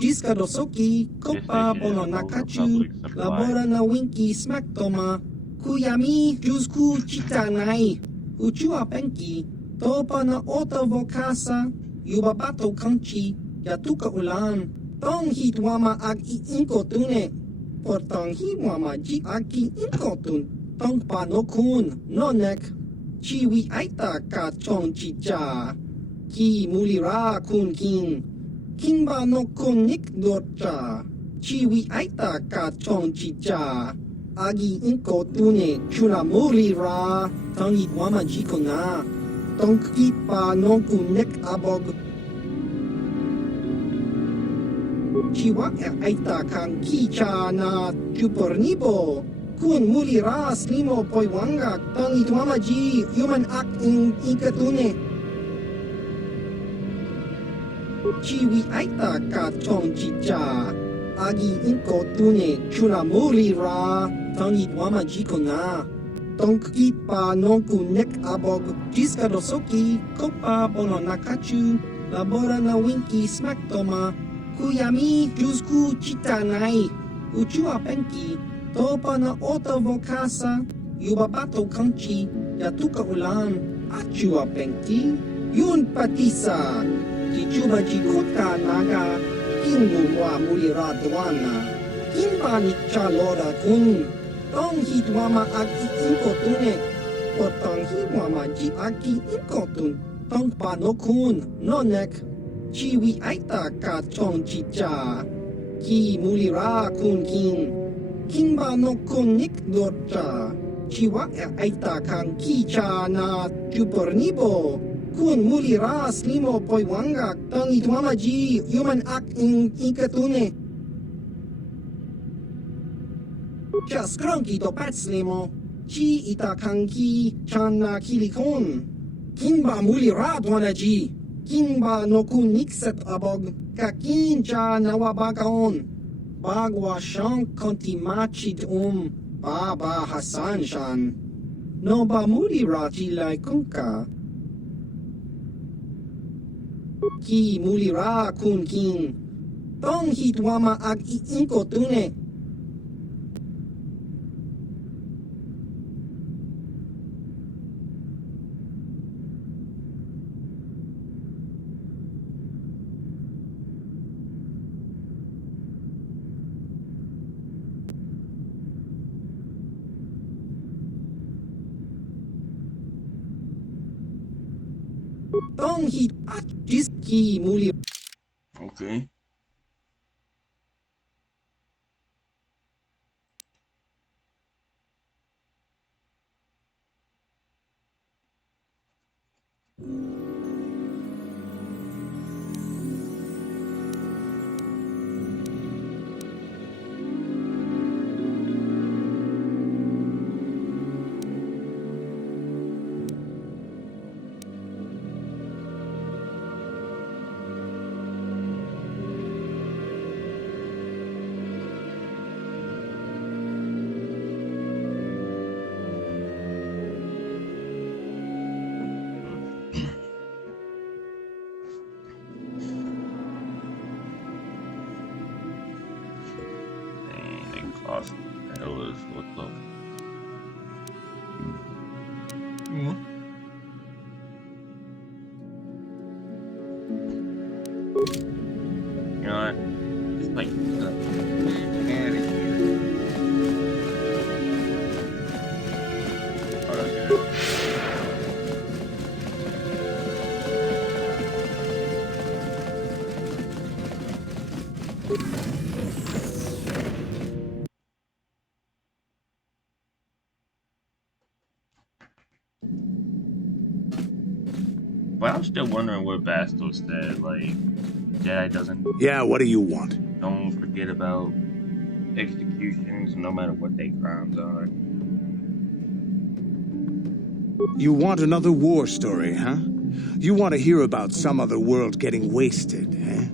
Jiska dosoki, kopa bono nakachu, labora na winki smack toma, kuyami juzku chitanai, uchua penki, topa na oto vokasa, yubabato kanchi, yatuka ulan, tong hitwama ag inkotune, por tong hitwama ji agi inkotun, tong panokun, nonek, chiwi aita ka chong chicha, ki muli ra kun king, king ba no kun nik dorcha Chiwi aita ka chong chicha. Agi inko tune chula muri ra. Tangi wama jiko na. Tonki pa nonku nek abog. Chiwa aita kang kicha na chupornibo. Kun muli ra slimo poi wanga. Tangi wama ji human ak in inkatune. Chiwi aita ka chong chicha. Agi inko tune chula muri ra. Tangi wama jiko na. Tonki pa nonku nek abog. Jiska dosoki kopa bono nakachu. Labora na winki smack toma. Kuyami jusku chita nai. Uchua penki. Topa na ota vokasa. Yubabato kanchi. Yatuka ulan. Achua penki. Yun patisa. Jichuba jikuta naga. Kingu wa mulira duana. Kimba ni chalora kun. Tong hit wama aki inkotune. Potong hit wama ji aki inkotun. Tong pa no kun. No nek. Chiwi aita ka chong chicha. Ki mulira kun kin. Kimba no kun nik dorcha. Chiwa aita kang kicha na chupornibo. Kun mulira slimo poi wanga. Tong hit wama ji human ak inkatune. Just cronky to pat slimo. Chi ita kanki chana kilikon. Kimba muli radwana ji. Kimba no kun nikset abog. Kakin cha nawabagaon. Bagwa shan konti machid Baba Hassan shan. No ba muli raji lai kunka. Ki muli ra kun kin. Tong hit wama ag inko tune. Tong hit at jiski muli. Okay. Lost. That was what's up. You know what? It's like man, it's here. Oh, that's good. But I'm still wondering what Bastos said, like, Jedi doesn't... Yeah, what do you want? Don't forget about executions, no matter what their crimes are. You want another war story, huh? You want to hear about some other world getting wasted, eh?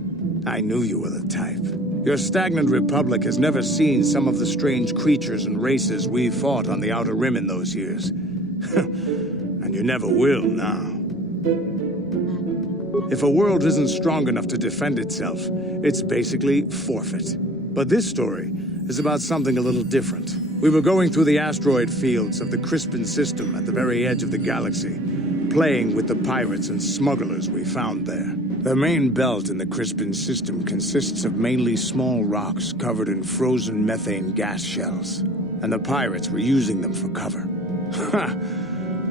I knew you were the type. Your stagnant republic has never seen some of the strange creatures and races we fought on the Outer Rim in those years. And you never will now. If a world isn't strong enough to defend itself, it's basically forfeit. But this story is about something a little different. We were going through the asteroid fields of the Crispin system at the very edge of the galaxy, playing with the pirates and smugglers we found there. The main belt in the Crispin system consists of mainly small rocks covered in frozen methane gas shells, and the pirates were using them for cover. Ha!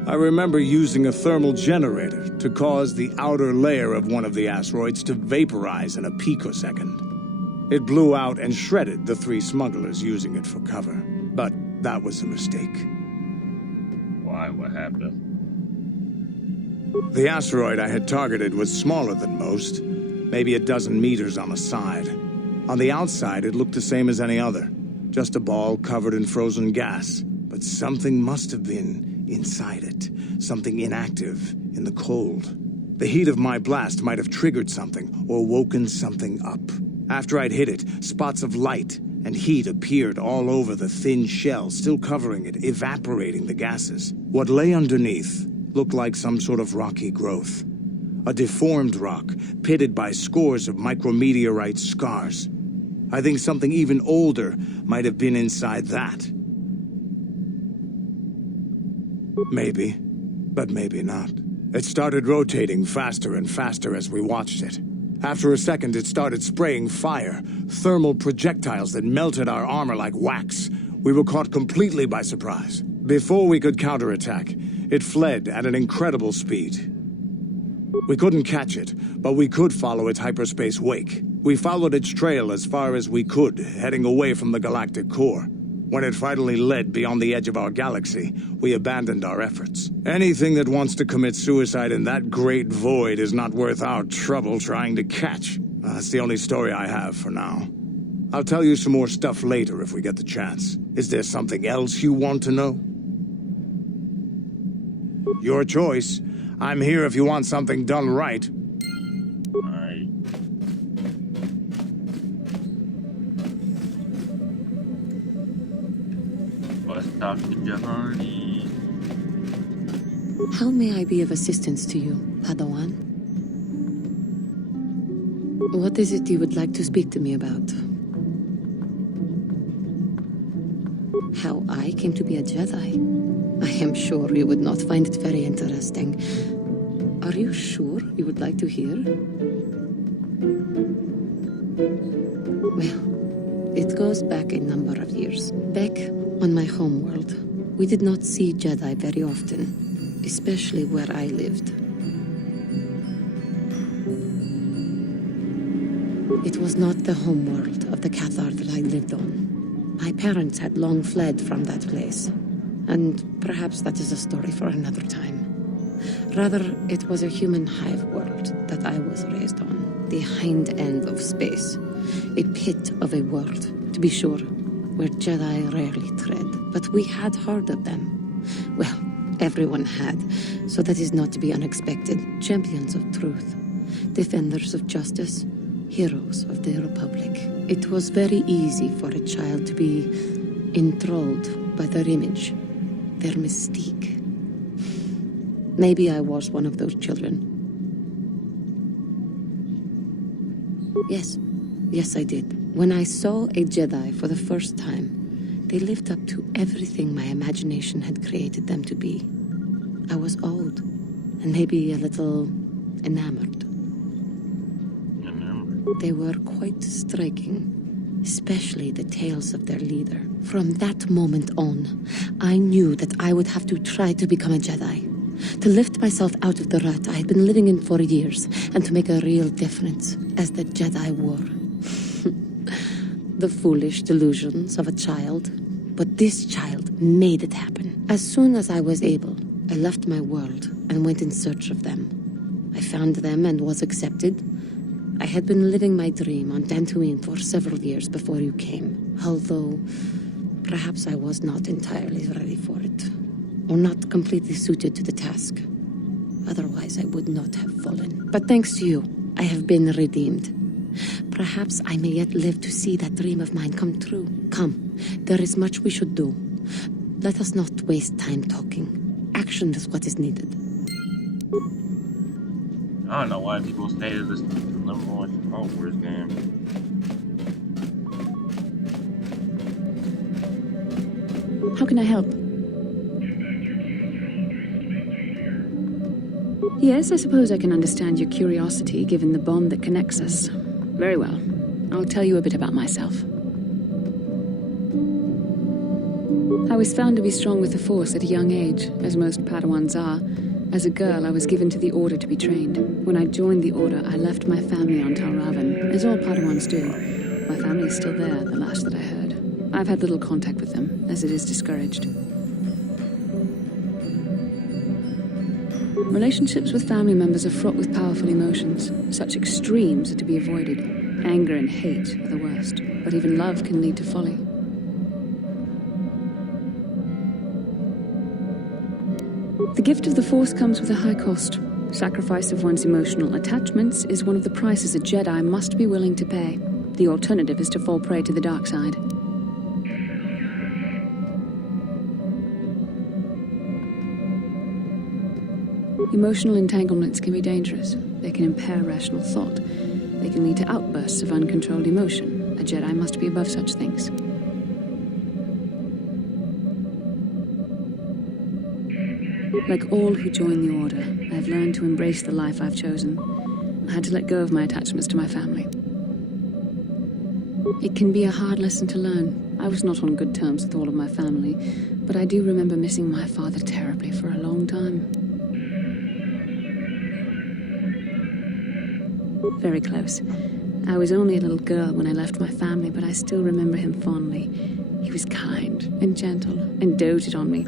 I remember using a thermal generator to cause the outer layer of one of the asteroids to vaporize in a picosecond. It blew out and shredded the 3 smugglers using it for cover. But that was a mistake. Why? What happened? The asteroid I had targeted was smaller than most, maybe a dozen meters on a side. On the outside, it looked the same as any other, just a ball covered in frozen gas. But something must have been inside it, something inactive in the cold. The heat of my blast might have triggered something or woken something up. After I'd hit it, spots of light and heat appeared all over the thin shell, still covering it, evaporating the gases. What lay underneath looked like some sort of rocky growth. A deformed rock, pitted by scores of micrometeorite scars. I think something even older might have been inside that. Maybe, but maybe not. It started rotating faster and faster as we watched it. After a second, it started spraying fire, thermal projectiles that melted our armor like wax. We were caught completely by surprise. Before we could counterattack, it fled at an incredible speed. We couldn't catch it, but we could follow its hyperspace wake. We followed its trail as far as we could, heading away from the galactic core. When it finally led beyond the edge of our galaxy, we abandoned our efforts. Anything that wants to commit suicide in that great void is not worth our trouble trying to catch. That's the only story I have for now. I'll tell you some more stuff later if we get the chance. Is there something else you want to know? Your choice. I'm here if you want something done right. Alright. Let's talk to Juhani. How may I be of assistance to you, Padawan? What is it you would like to speak to me about? How I came to be a Jedi? I am sure you would not find it very interesting. Are you sure you would like to hear? Well, it goes back a number of years. Back on my homeworld, we did not see Jedi very often, especially where I lived. It was not the homeworld of the Cathar that I lived on. My parents had long fled from that place. And perhaps that is a story for another time. Rather, it was a human hive world that I was raised on. The hind end of space. A pit of a world, to be sure, where Jedi rarely tread. But we had heard of them. Well, everyone had, so that is not to be unexpected. Champions of truth. Defenders of justice. Heroes of the Republic. It was very easy for a child to be enthralled by their image. Their mystique. Maybe I was one of those children. Yes, I did. When I saw a Jedi for the first time, they lived up to everything my imagination had created them to be. I was old, and maybe a little enamored. They were quite striking. Especially the tales of their leader. From that moment on, I knew that I would have to try to become a Jedi. To lift myself out of the rut I had been living in for years, and to make a real difference, as the Jedi wore. The foolish delusions of a child. But this child made it happen. As soon as I was able, I left my world and went in search of them. I found them and was accepted. I had been living my dream on Dantooine for several years before you came, although perhaps I was not entirely ready for it, or not completely suited to the task. Otherwise, I would not have fallen. But thanks to you, I have been redeemed. Perhaps I may yet live to see that dream of mine come true. Come, there is much we should do. Let us not waste time talking. Action is what is needed. I don't know why people say this is the number one Star Wars game. How can I help? Yes, I suppose I can understand your curiosity given the bond that connects us. Very well. I'll tell you a bit about myself. I was found to be strong with the Force at a young age, as most Padawans are. As a girl, I was given to the Order to be trained. When I joined the Order, I left my family on Tal Ravan, as all Padawans do. My family is still there, the last that I heard. I've had little contact with them, as it is discouraged. Relationships with family members are fraught with powerful emotions. Such extremes are to be avoided. Anger and hate are the worst, but even love can lead to folly. The gift of the Force comes with a high cost. Sacrifice of one's emotional attachments is one of the prices a Jedi must be willing to pay. The alternative is to fall prey to the dark side. Emotional entanglements can be dangerous. They can impair rational thought. They can lead to outbursts of uncontrolled emotion. A Jedi must be above such things. Like all who join the Order, I've learned to embrace the life I've chosen. I had to let go of my attachments to my family. It can be a hard lesson to learn. I was not on good terms with all of my family, but I do remember missing my father terribly for a long time. Very close. I was only a little girl when I left my family, but I still remember him fondly. He was kind and gentle and doted on me.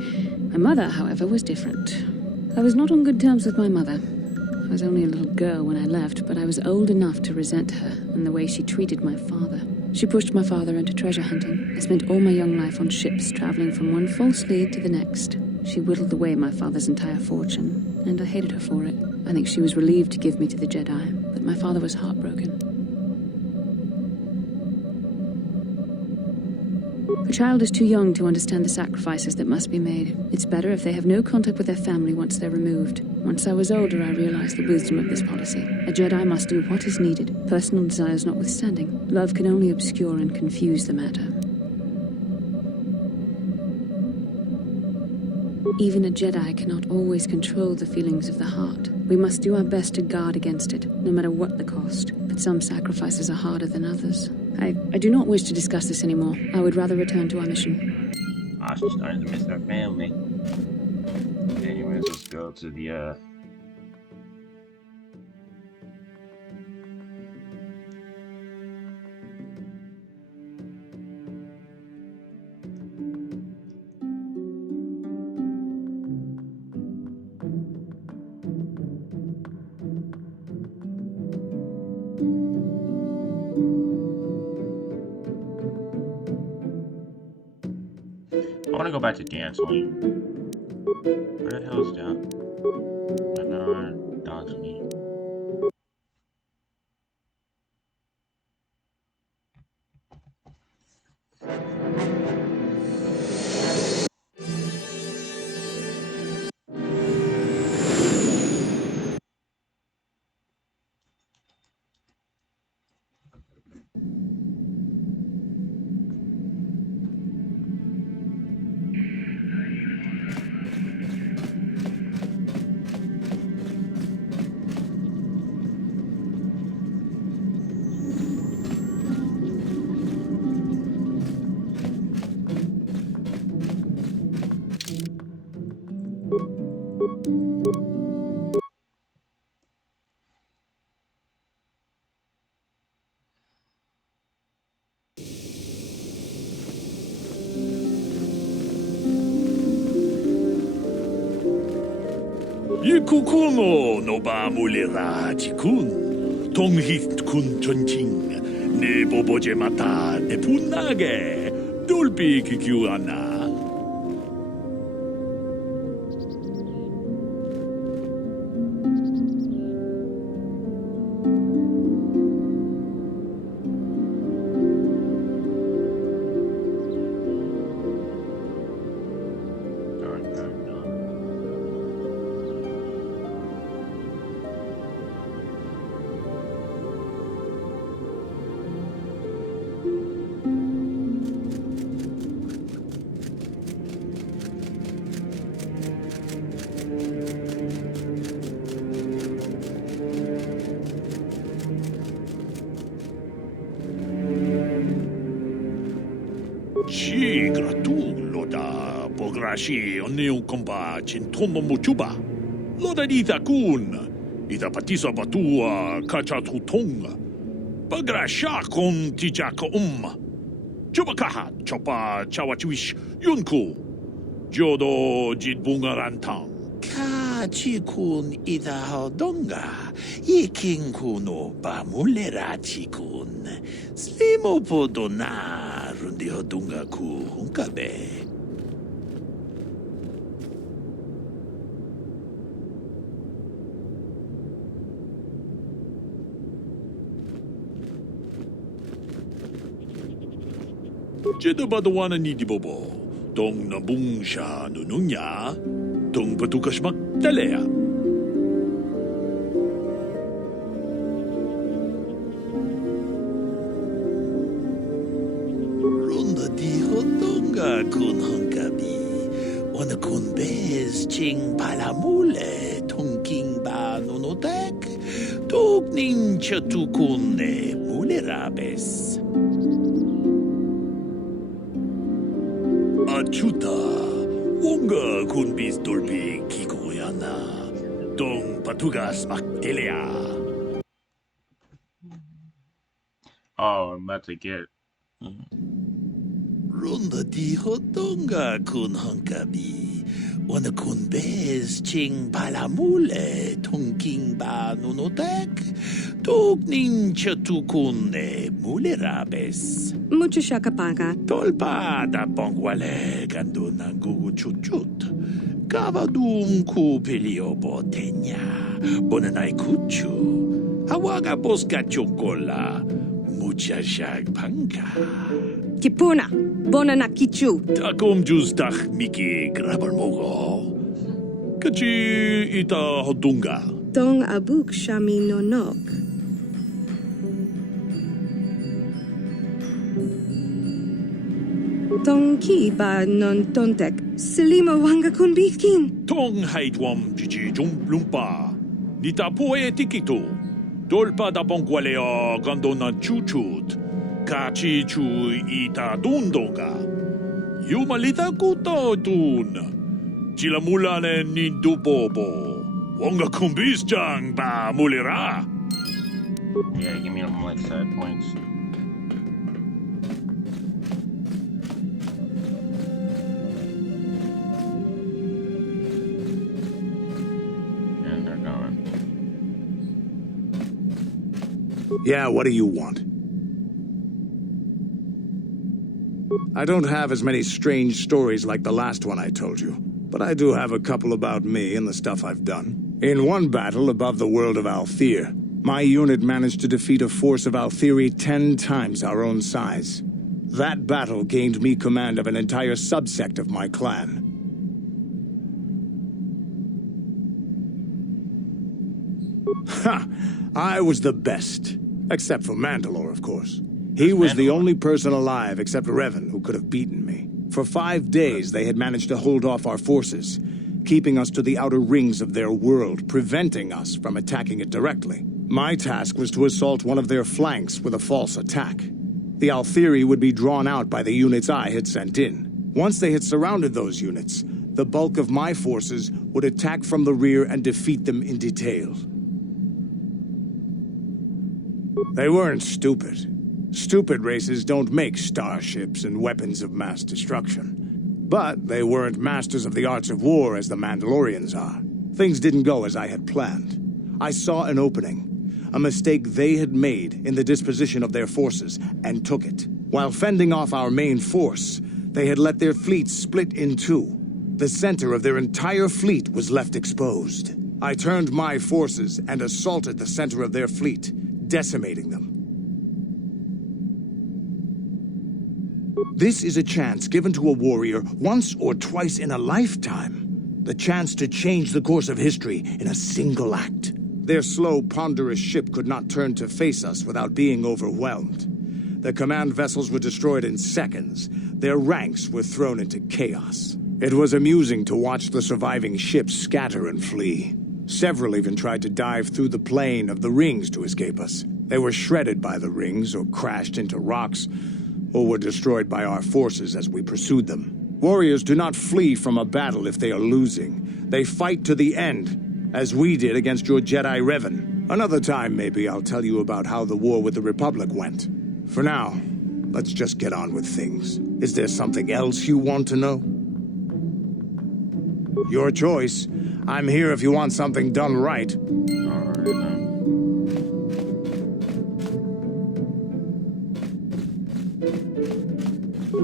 My mother, however, was different. I was not on good terms with my mother. I was only a little girl when I left, but I was old enough to resent her and the way she treated my father. She pushed my father into treasure hunting. I spent all my young life on ships, traveling from one false lead to the next. She whittled away my father's entire fortune, and I hated her for it. I think she was relieved to give me to the Jedi, but my father was heartbroken. A child is too young to understand the sacrifices that must be made. It's better if they have no contact with their family once they're removed. Once I was older, I realized the wisdom of this policy. A Jedi must do what is needed, personal desires notwithstanding. Love can only obscure and confuse the matter. Even a Jedi cannot always control the feelings of the heart. We must do our best to guard against it, no matter what the cost. But some sacrifices are harder than others. I do not wish to discuss this anymore. I would rather return to our mission. She's starting to miss her family. Anyways, let's go to the I want to go back to Dantooine. Where the hell is that? Dantooine. Yikukuno no ba mulera tikun, tonghit kun chonching, ne boboje mata ne punage, dulpi kikiuana. Pograshi oneu komba chintomo muchuba. Loda ita kun. Ita patisa batua kachatutong. Pagrasya kon tijaka Chubakaha chopa chawachiwish yunku. Jodo jidbungarantang. Ka chikun ida hodonga. Iking kuno bamulera chikun. Slimo podona rundi hodunga ku hunkabe. Jedabadawana ni dibobo. Dong nabung siya nununya. Dong patukas magdalea. Ronda di hodonga kun hunkabi. Wana kun bez ching palamule. Tongking ba nunotek. Tugning chatukune mulerabes. Achuta, wonga kun bis dolpi kikoyana. Dong patugas magdelea. Oh, I'm about to get. Ronda di hodonga kun hunkabi. Wana kun bez ching palamule. Tongking ba nunotek. Tugning chatukune mulerabes. Mucho shakapanga. Tolpa da bongwale gando nangugu chuchut. Gavadum ku pelio botenya. Bonanai kuchu. Hawaga boska chokola. Mucha shag panga. Kipuna. Bonana kichu. Takom justach miki grabalmogo. Kachi ita hodunga. Dong abuk shami nonok. Tong ki ba non tontek. Selima wanga kun bikin. Tong haidwam jiji lumpa. Nita poe tikito. Dolpa da bongwalea gandona chuchut. Kachi chu ita dundonga. Yumalita kuto dun. Chilamulane nindubobo. Wonga kumbis jang ba mulira. Yeah, give me like sad points. And they're gone. Yeah, what do you want? I don't have as many strange stories like the last one I told you, but I do have a couple about me and the stuff I've done. In one battle above the world of Althir, my unit managed to defeat a force of Althiri 10 times our own size. That battle gained me command of an entire subsect of my clan. Ha! I was the best. Except for Mandalore, of course. He was the only person alive except Revan who could have beaten me. For 5 days, they had managed to hold off our forces, keeping us to the outer rings of their world, preventing us from attacking it directly. My task was to assault one of their flanks with a false attack. The Althiri would be drawn out by the units I had sent in. Once they had surrounded those units, the bulk of my forces would attack from the rear and defeat them in detail. They weren't stupid. Stupid races don't make starships and weapons of mass destruction. But they weren't masters of the arts of war as the Mandalorians are. Things didn't go as I had planned. I saw an opening, a mistake they had made in the disposition of their forces, and took it. While fending off our main force, they had let their fleet split in two. The center of their entire fleet was left exposed. I turned my forces and assaulted the center of their fleet, decimating them. This is a chance given to a warrior once or twice in a lifetime. The chance to change the course of history in a single act. Their slow, ponderous ship could not turn to face us without being overwhelmed. The command vessels were destroyed in seconds. Their ranks were thrown into chaos. It was amusing to watch the surviving ships scatter and flee. Several even tried to dive through the plane of the rings to escape us. They were shredded by the rings or crashed into rocks, or were destroyed by our forces as we pursued them. Warriors do not flee from a battle if they are losing. They fight to the end, as we did against your Jedi Revan. Another time, maybe, I'll tell you about how the war with the Republic went. For now, let's just get on with things. Is there something else you want to know? Your choice. I'm here if you want something done right.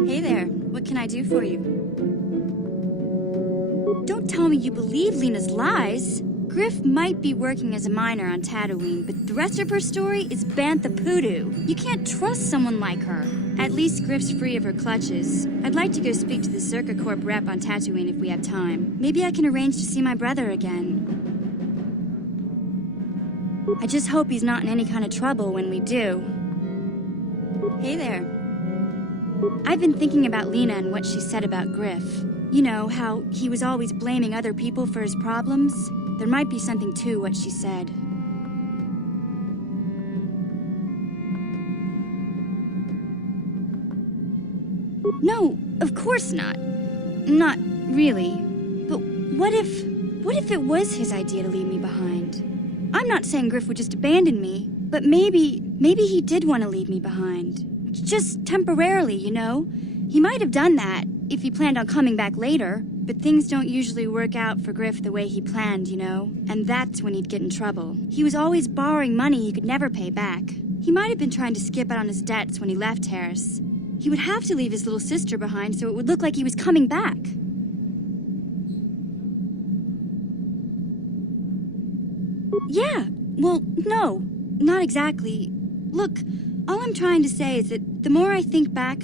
Hey there, what can I do for you? Don't tell me you believe Lena's lies. Griff might be working as a miner on Tatooine, but the rest of her story is Bantha Poodoo. You can't trust someone like her. At least Griff's free of her clutches. I'd like to go speak to the Zerka Corp rep on Tatooine if we have time. Maybe I can arrange to see my brother again. I just hope he's not in any kind of trouble when we do. Hey there. I've been thinking about Lena and what she said about Griff. You know, how he was always blaming other people for his problems? There might be something to what she said. No, of course not. Not really. But what if it was his idea to leave me behind? I'm not saying Griff would just abandon me, but maybe he did want to leave me behind. Just temporarily, you know? He might have done that if he planned on coming back later, but things don't usually work out for Griff the way he planned, you know? And that's when he'd get in trouble. He was always borrowing money he could never pay back. He might have been trying to skip out on his debts when he left Harris. He would have to leave his little sister behind so it would look like he was coming back. Yeah, well, no, not exactly. Look, all I'm trying to say is that the more I think back,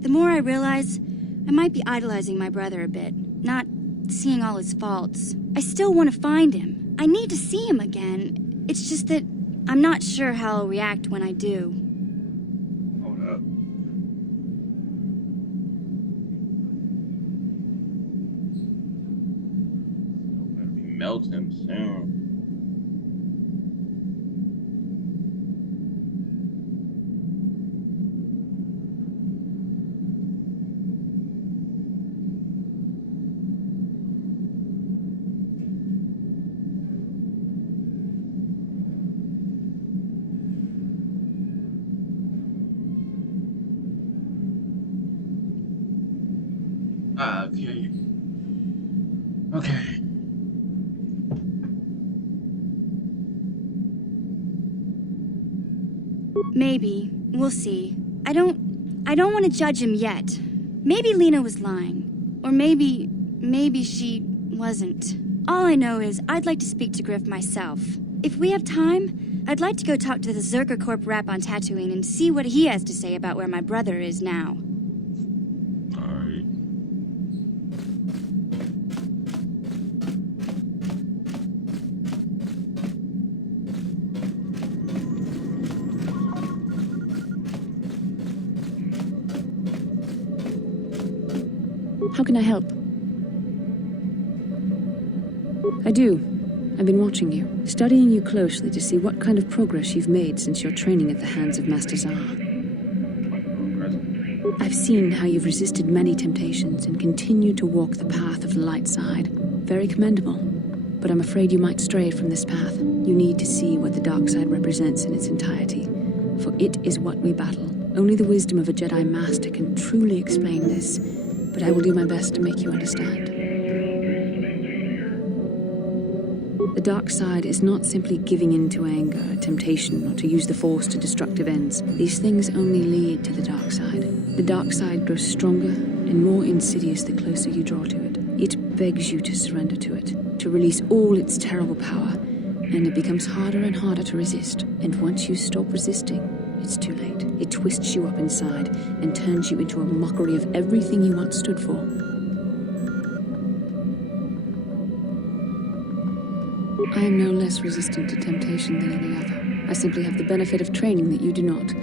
the more I realize I might be idolizing my brother a bit, not seeing all his faults. I still want to find him. I need to see him again. It's just that I'm not sure how I'll react when I do. Hold up. Still better be melting soon. Okay. Maybe. We'll see. I don't want to judge him yet. Maybe Lena was lying. Or maybe she wasn't. All I know is I'd like to speak to Griff myself. If we have time, I'd like to go talk to the Zerka Corp rep on Tatooine and see what he has to say about where my brother is now. Alright. How can I help? I do. I've been watching you, studying you closely to see what kind of progress you've made since your training at the hands of Master Zar. I've seen how you've resisted many temptations and continued to walk the path of the light side. Very commendable. But I'm afraid you might stray from this path. You need to see what the dark side represents in its entirety, for it is what we battle. Only the wisdom of a Jedi Master can truly explain this, but I will do my best to make you understand. The dark side is not simply giving in to anger, temptation, or to use the Force to destructive ends. These things only lead to the dark side. The dark side grows stronger and more insidious the closer you draw to it. It begs you to surrender to it, to release all its terrible power, and it becomes harder and harder to resist. And once you stop resisting, it's too late. It twists you up inside and turns you into a mockery of everything you once stood for. I am no less resistant to temptation than any other. I simply have the benefit of training that you do not.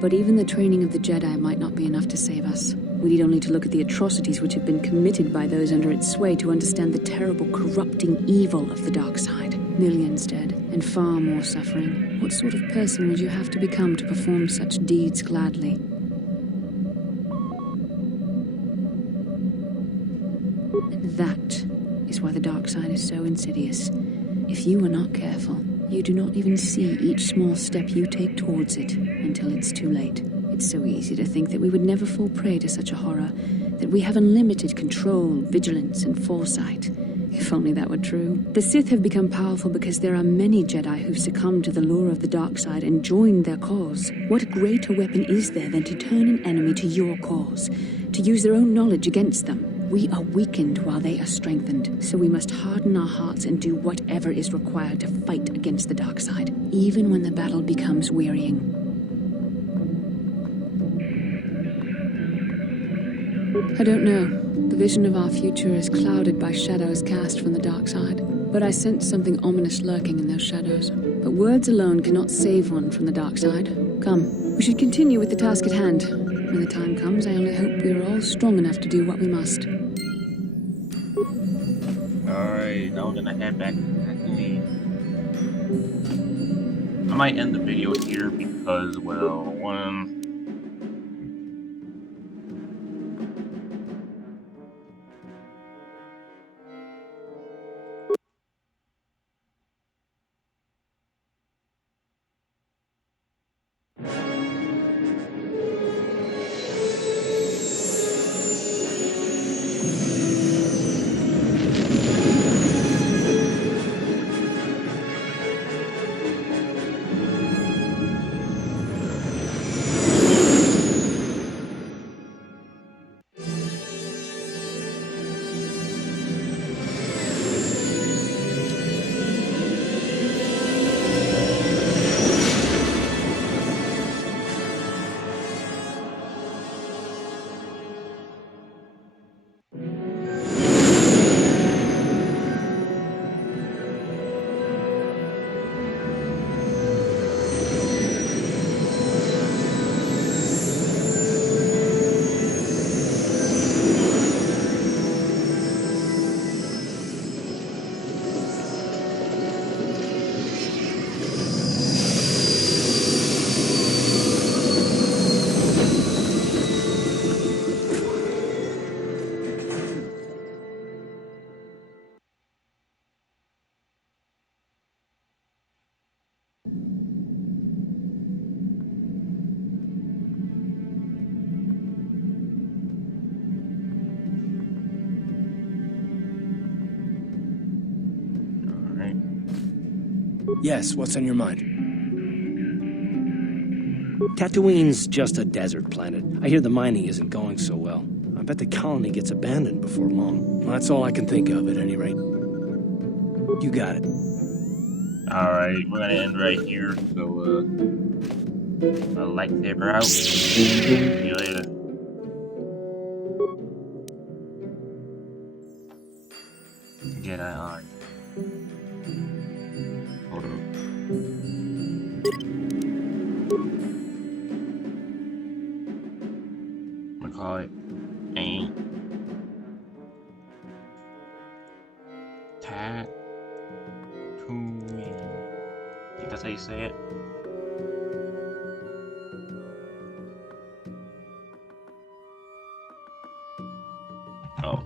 But even the training of the Jedi might not be enough to save us. We need only to look at the atrocities which have been committed by those under its sway to understand the terrible, corrupting evil of the dark side. Millions dead, and far more suffering. What sort of person would you have to become to perform such deeds gladly? That is why the dark side is so insidious. If you are not careful, You do not even see each small step you take towards it until it's too late. It's so easy to think that we would never fall prey to such a horror, that we have unlimited control, vigilance, and foresight. If only that were true. The Sith have become powerful because there are many Jedi who've succumbed to the lure of the dark side and joined their cause. What greater weapon is there than to turn an enemy to your cause, to use their own knowledge against them? We are weakened while they are strengthened, so we must harden our hearts and do whatever is required to fight against the dark side, even when the battle becomes wearying. I don't know. The vision of our future is clouded by shadows cast from the dark side, but I sense something ominous lurking in those shadows. But words alone cannot save one from the dark side. Come, we should continue with the task at hand. When the time comes, I only hope we are all strong enough to do what we must. Alright, now we're gonna head back to Tatooine. I might end the video here because, well, one... Yes, what's on your mind? Tatooine's just a desert planet. I hear the mining isn't going so well. I bet the colony gets abandoned before long. Well, that's all I can think of, at any rate. You got it. Alright, we're gonna end right here, so, lightsaber out. See you later. Jedi on. Hold on. I'm gonna call it Ain't Tatooine. I think that's how you say it. Oh.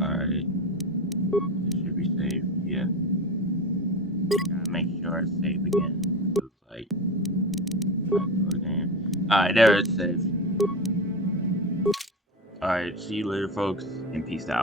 Alright. Should be saved, yeah. Gotta make sure it's saved again. Looks like. Alright, there it's saved. Alright, see you later, folks, and peace out.